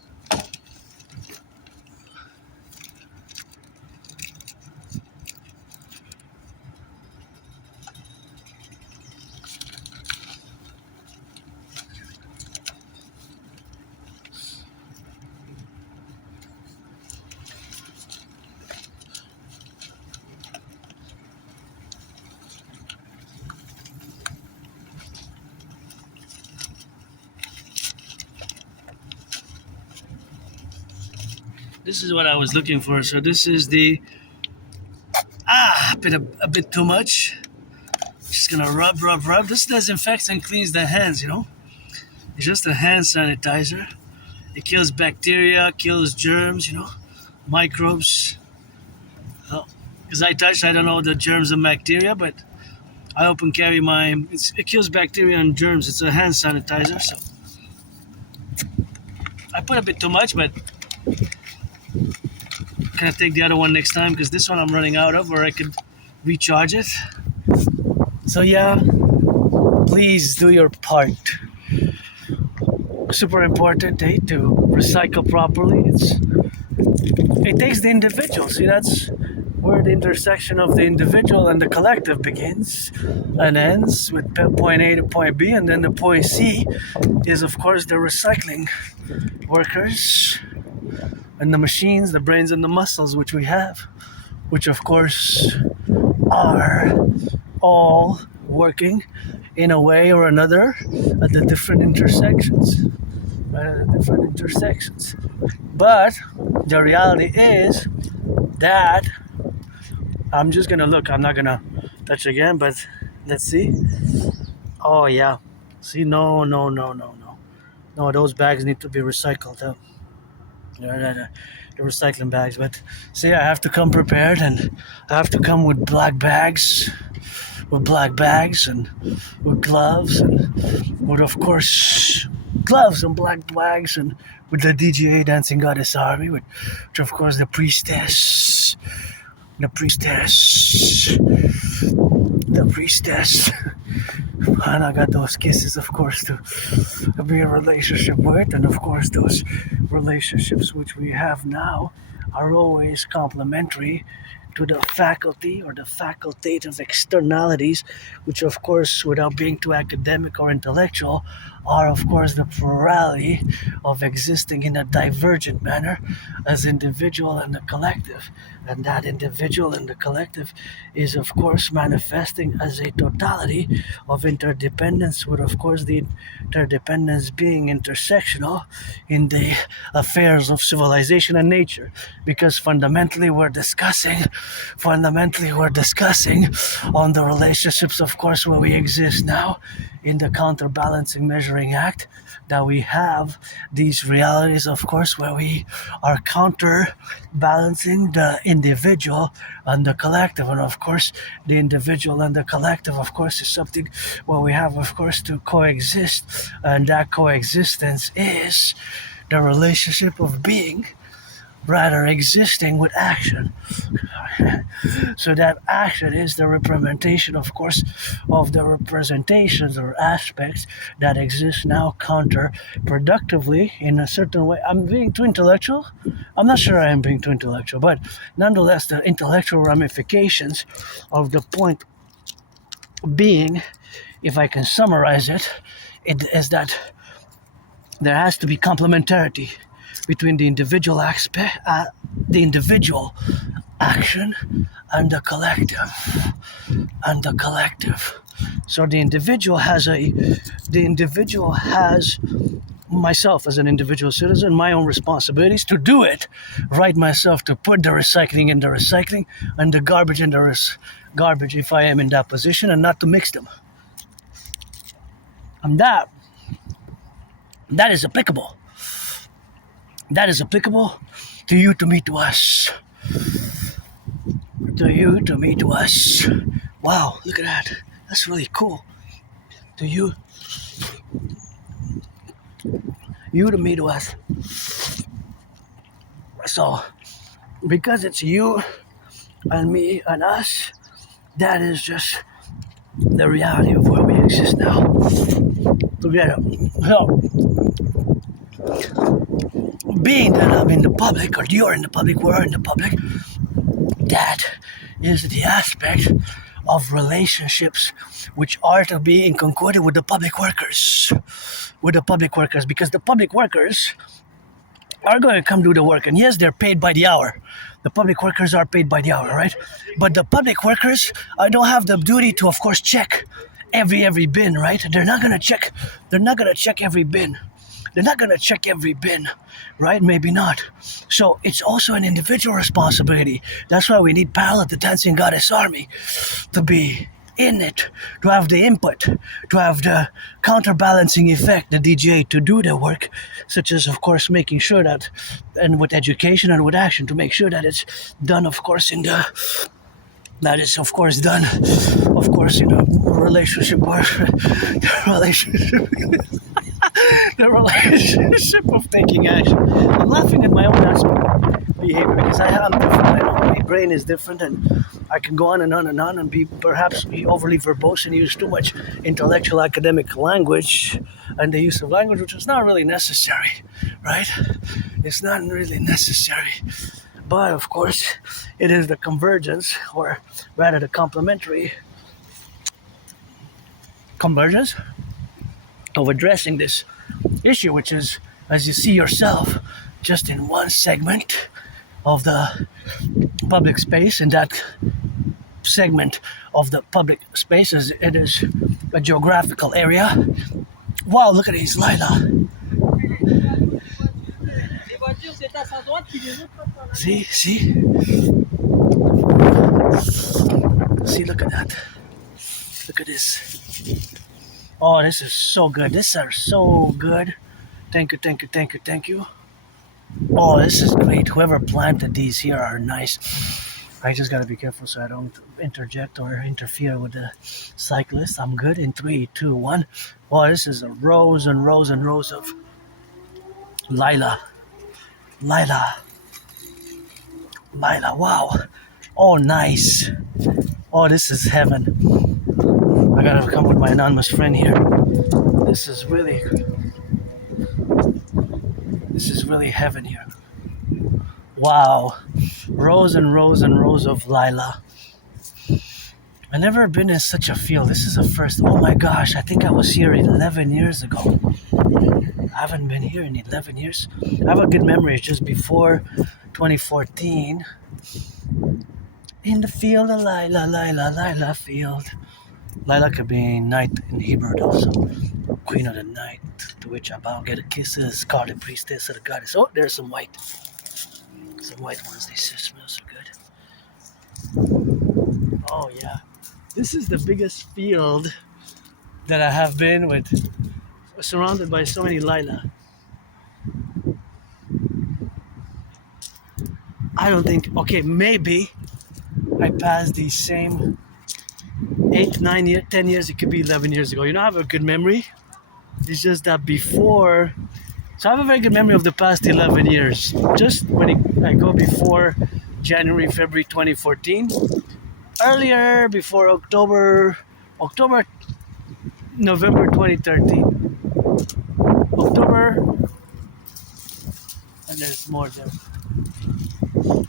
This is what I was looking for. So this is the a bit too much. Just gonna rub. This disinfects and cleans the hands, you know. It's just a hand sanitizer. It kills bacteria, kills germs, you know, microbes. Because I touched, I don't know the germs and bacteria, but I open carry mine. It kills bacteria and germs. It's a hand sanitizer, so I put a bit too much, but can I take the other one next time? Because this one I'm running out of, or I could recharge it. So yeah, please do your part. Super important, to recycle properly. It takes the individual. See, that's where the intersection of the individual and the collective begins and ends with point A to point B, and then the point C is, of course, the recycling workers and the machines, the brains and the muscles which we have, which of course are all working in a way or another at the different intersections. But the reality is that I'm just gonna look. I'm not gonna touch again, but let's see. Oh yeah, see, no. Those bags need to be recycled. The recycling bags. But see, I have to come prepared, and I have to come with black bags and with gloves, and with, of course, gloves and black bags, and with the DGA Dancing Goddess Army, which of course the priestess, and I got those kisses, of course, to be in a relationship with, and of course those relationships which we have now are always complementary to the faculty or the facultative externalities, which of course, without being too academic or intellectual, are of course the plurality of existing in a divergent manner as individual and the collective. And that individual and the collective is of course manifesting as a totality of interdependence, with of course the interdependence being intersectional in the affairs of civilization and nature, because fundamentally we're discussing on the relationships, of course, where we exist now in the counterbalancing measuring act, that we have these realities, of course, where we are counterbalancing the individual and the collective. And of course, the individual and the collective, of course, is something where we have, of course, to coexist. And that coexistence is the relationship of being, rather existing with action. So that action is the representation, of course, of the representations or aspects that exist now counterproductively in a certain way. I'm being too intellectual? I'm not sure I am being too intellectual, but nonetheless, the intellectual ramifications of the point being, if I can summarize it, it is that there has to be complementarity between the individual individual action and the collective. So the individual has myself as an individual citizen, my own responsibilities to do it right myself, to put the recycling in the recycling and the garbage in the garbage if I am in that position, and not to mix them. And that is applicable. That is applicable to you, to me, to us. To you, to me, to us. Wow, look at that. That's really cool. To you, to me, to us. So, because it's you and me and us, that is just the reality of where we exist now. Together. So, being that I'm in the public, or you're in the public, we're in the public, that is the aspect of relationships which are to be in concord with the public workers. Because the public workers are going to come do the work, and yes, they're paid by the hour. The public workers are paid by the hour, right? But the public workers don't have the duty to, of course, check every bin, right? They're not going to check every bin. they're not gonna check every bin, right? Maybe not. So it's also an individual responsibility. That's why we need Pal, the Dancing Goddess Army, to be in it, to have the input, to have the counterbalancing effect, the DJ, to do the work, such as, of course, making sure that, and with education and with action, to make sure that it's done, of course, in the that is, of course, done, of course, in a relationship or the relationship of taking action. I'm laughing at my own aspect behavior because I am different. I know my brain is different, and I can go on and on and on and perhaps be overly verbose and use too much intellectual academic language and the use of language, which is not really necessary, right? It's not really necessary. But of course, it is the convergence, or rather the complementary convergence of addressing this issue, which is, as you see yourself, just in one segment of the public space, and that segment of the public space it is a geographical area. Wow, look at these, Lila. See? See, look at that. Look at this. Oh, this is so good. These are so good. Thank you, thank you, thank you, thank you. Oh, this is great. Whoever planted these here are nice. I just gotta be careful so I don't interject or interfere with the cyclist. I'm good. In 3, 2, 1. Oh, this is a rows and rows and rows of Lila. Wow. Oh, nice. Oh, this is heaven. I gotta come with my anonymous friend here. This is really heaven here. Wow. Rows and rows and rows of Lila. I've never been in such a field. This is a first. Oh my gosh, I think I was here 11 years ago. I haven't been here in 11 years. I have a good memory. It's just before 2014. In the field of Lila field. Lila could be night in Hebrew also. Queen of the night, to which I bow, get a kiss, scarlet priestess of the goddess. Oh, there's some white. Some white ones, they smell so good. Oh yeah. This is the biggest field that I have been with, surrounded by so many Lila. I don't think, okay, maybe I passed these same 8, 9 years, 10 years, it could be 11 years ago. You know, I have a good memory. It's just that before, so I have a very good memory of the past 11 years. Just when I go before January, February 2014, earlier before October, November 2013. October, and there's more there.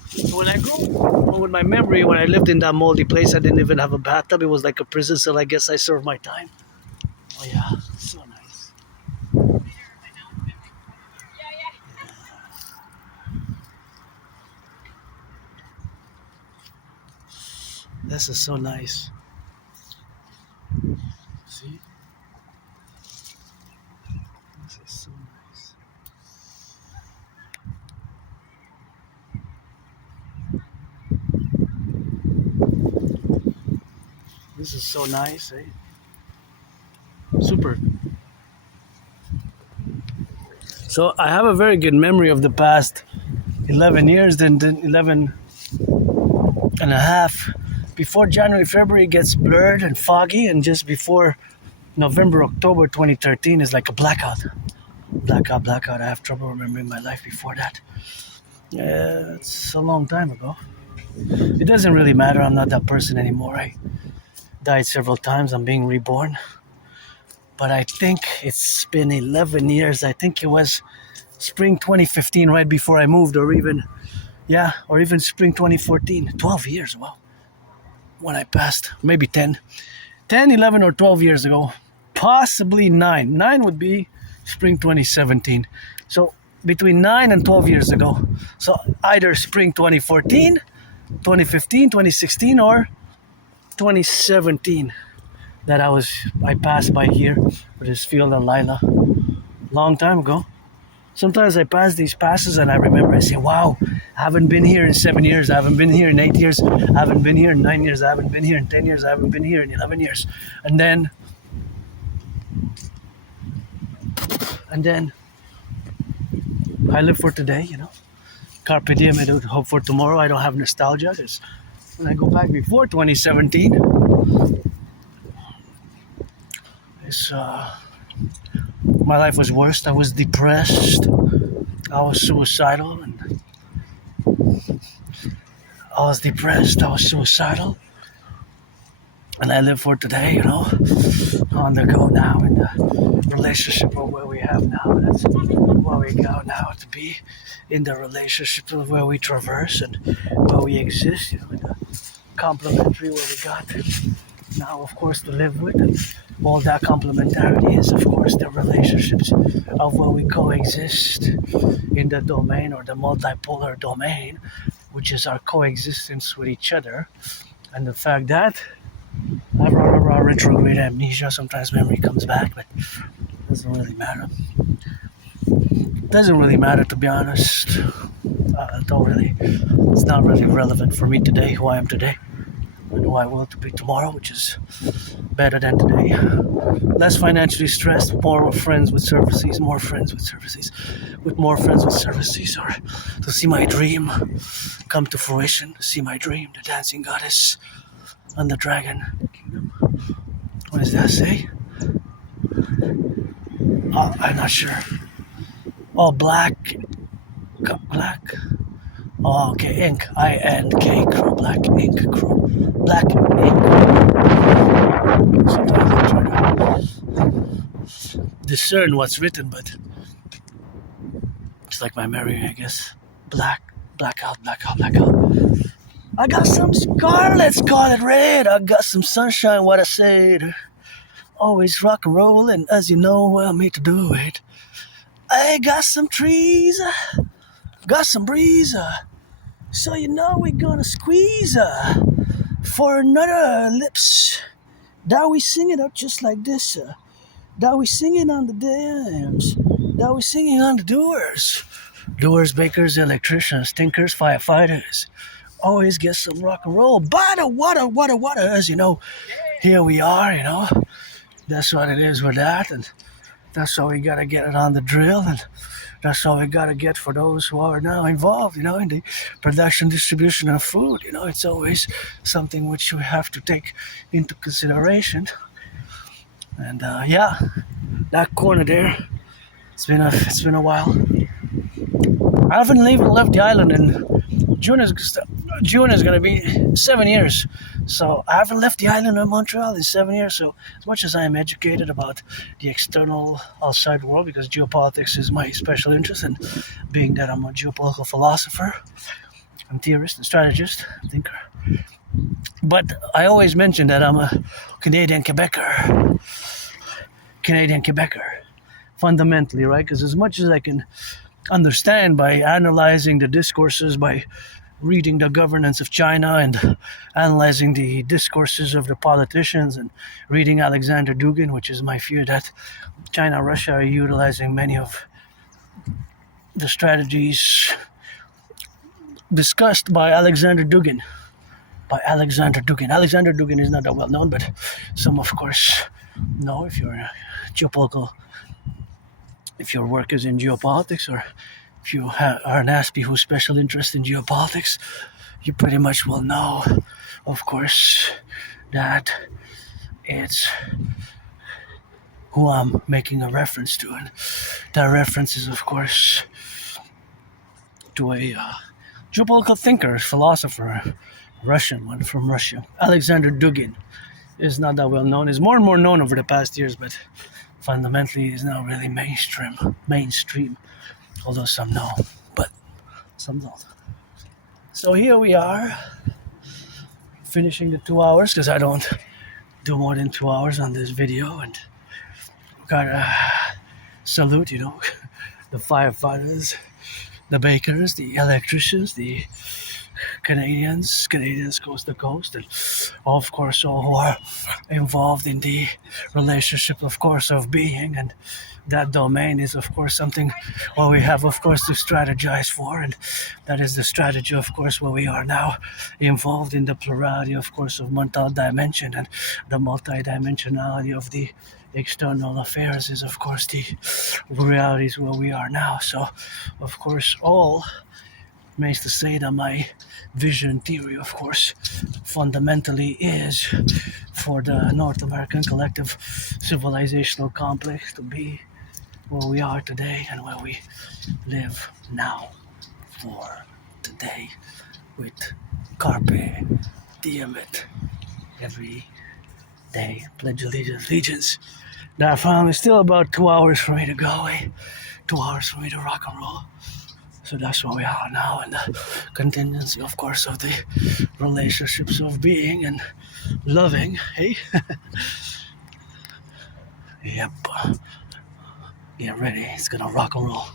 So when I go with my memory, when I lived in that moldy place, I didn't even have a bathtub. It was like a prison cell. I guess I served my time. Oh yeah, so nice. This is so nice. See? This is so nice. This is so nice, eh? Super. So I have a very good memory of the past 11 years, then 11 and a half. Before January, February gets blurred and foggy, and just before November, October 2013 is like a blackout. Blackout. I have trouble remembering my life before that. It's a long time ago. It doesn't really matter. I'm not that person anymore. I died several times. I'm being reborn. But I think it's been 11 years. I think it was spring 2015, right before I moved, or even spring 2014. 12 years, wow. When I passed, maybe 10, 11 or 12 years ago, possibly 9. 9 would be spring 2017. So between 9 and 12 years ago. So either spring 2014, 2015, 2016, or 2017 that I passed by here with this field of Lila. Long time ago. Sometimes I pass these passes and I remember, I say, wow, I haven't been here in 7 years, I haven't been here in 8 years, I haven't been here in 9 years, I haven't been here in 10 years, I haven't been here in 11 years. And then I live for today, you know. Carpe diem, I don't hope for tomorrow. I don't have nostalgia, because when I go back before 2017, my life was worse. I was depressed, I was suicidal, and and I live for today, you know, on the go now in the relationship of where we have now. That's where we go now, to be in the relationship of where we traverse and where we exist, you know, in the complementary where we got now, of course, to live with. And all that complementarity is, of course, the relationships of where we coexist in the domain, or the multipolar domain, which is our coexistence with each other. And the fact that I have retrograde amnesia, sometimes memory comes back, but it doesn't really matter. Doesn't really matter, to be honest. It's not really relevant for me today, who I am today, and who I will to be tomorrow, which is better than today. Less financially stressed, more friends with services, more friends with services, with more friends with services, or to see my dream come to fruition, to see my dream, the dancing goddess and the dragon kingdom. What does that say? I'm not sure. Oh, black. Oh, okay, ink. I-N-K, crew, black ink crew. Black ink. Sometimes I try to discern what's written, but it's like my memory, I guess. Blackout. I got some scarlet, scarlet red. I got some sunshine, what I said. Always rock and roll, and as you know, well, I'm made to do it. I got some trees, got some breeze, so you know we're gonna squeeze for another lips. That we sing it out just like this. That we sing it on the dams. That we singing on the doers. Doers, bakers, electricians, tinkers, firefighters. Always get some rock and roll. Water, as you know. Here we are, you know. That's what it is with that, and that's how we gotta get it on the drill, and that's how we gotta get for those who are now involved, you know, in the production, distribution of food. You know, it's always something which we have to take into consideration. And yeah, that corner there, it's been a while. I haven't even left the island, and June is going to be 7 years. So I haven't left the island of Montreal in 7 years. So as much as I am educated about the external outside world, because geopolitics is my special interest, and being that I'm a geopolitical philosopher and theorist and strategist, thinker. But I always mention that I'm a Canadian Quebecer, fundamentally, right? Because as much as I can understand by analyzing the discourses, by reading the governance of China and analyzing the discourses of the politicians, and reading Alexander Dugin, which is my fear that China and Russia are utilizing many of the strategies discussed by Alexander Dugin. Alexander Dugin is not that well known, but some, of course, know if you're geopolitical. If your work is in geopolitics, or if you are an Aspiesque who's special interest in geopolitics, you pretty much will know, of course, that it's who I'm making a reference to. And that reference is, of course, to a geopolitical thinker, philosopher, Russian one from Russia. Alexander Dugin is not that well known. Is more and more known over the past years, but fundamentally is not really mainstream, although some know, but some don't. So here we are, finishing the 2 hours, because I don't do more than 2 hours on this video, and gotta salute, you know, the firefighters, the bakers, the electricians, the Canadians coast to coast, and of course all who are involved in the relationship, of course, of being, and that domain is of course something what we have of course to strategize for, and that is the strategy of course where we are now involved in the plurality of course of multi-dimension, and the multi-dimensionality of the external affairs is of course the realities where we are now. So of course all makes to say that my vision theory of course fundamentally is for the North American collective civilizational complex to be where we are today and where we live now for today with carpe diem it every day. Pledge allegiance. Now finally still about 2 hours for me to go, 2 hours for me to rock and roll. So that's where we are now, and the contingency of course of the relationships of being and loving, hey? Yep. Get ready, it's gonna rock and roll.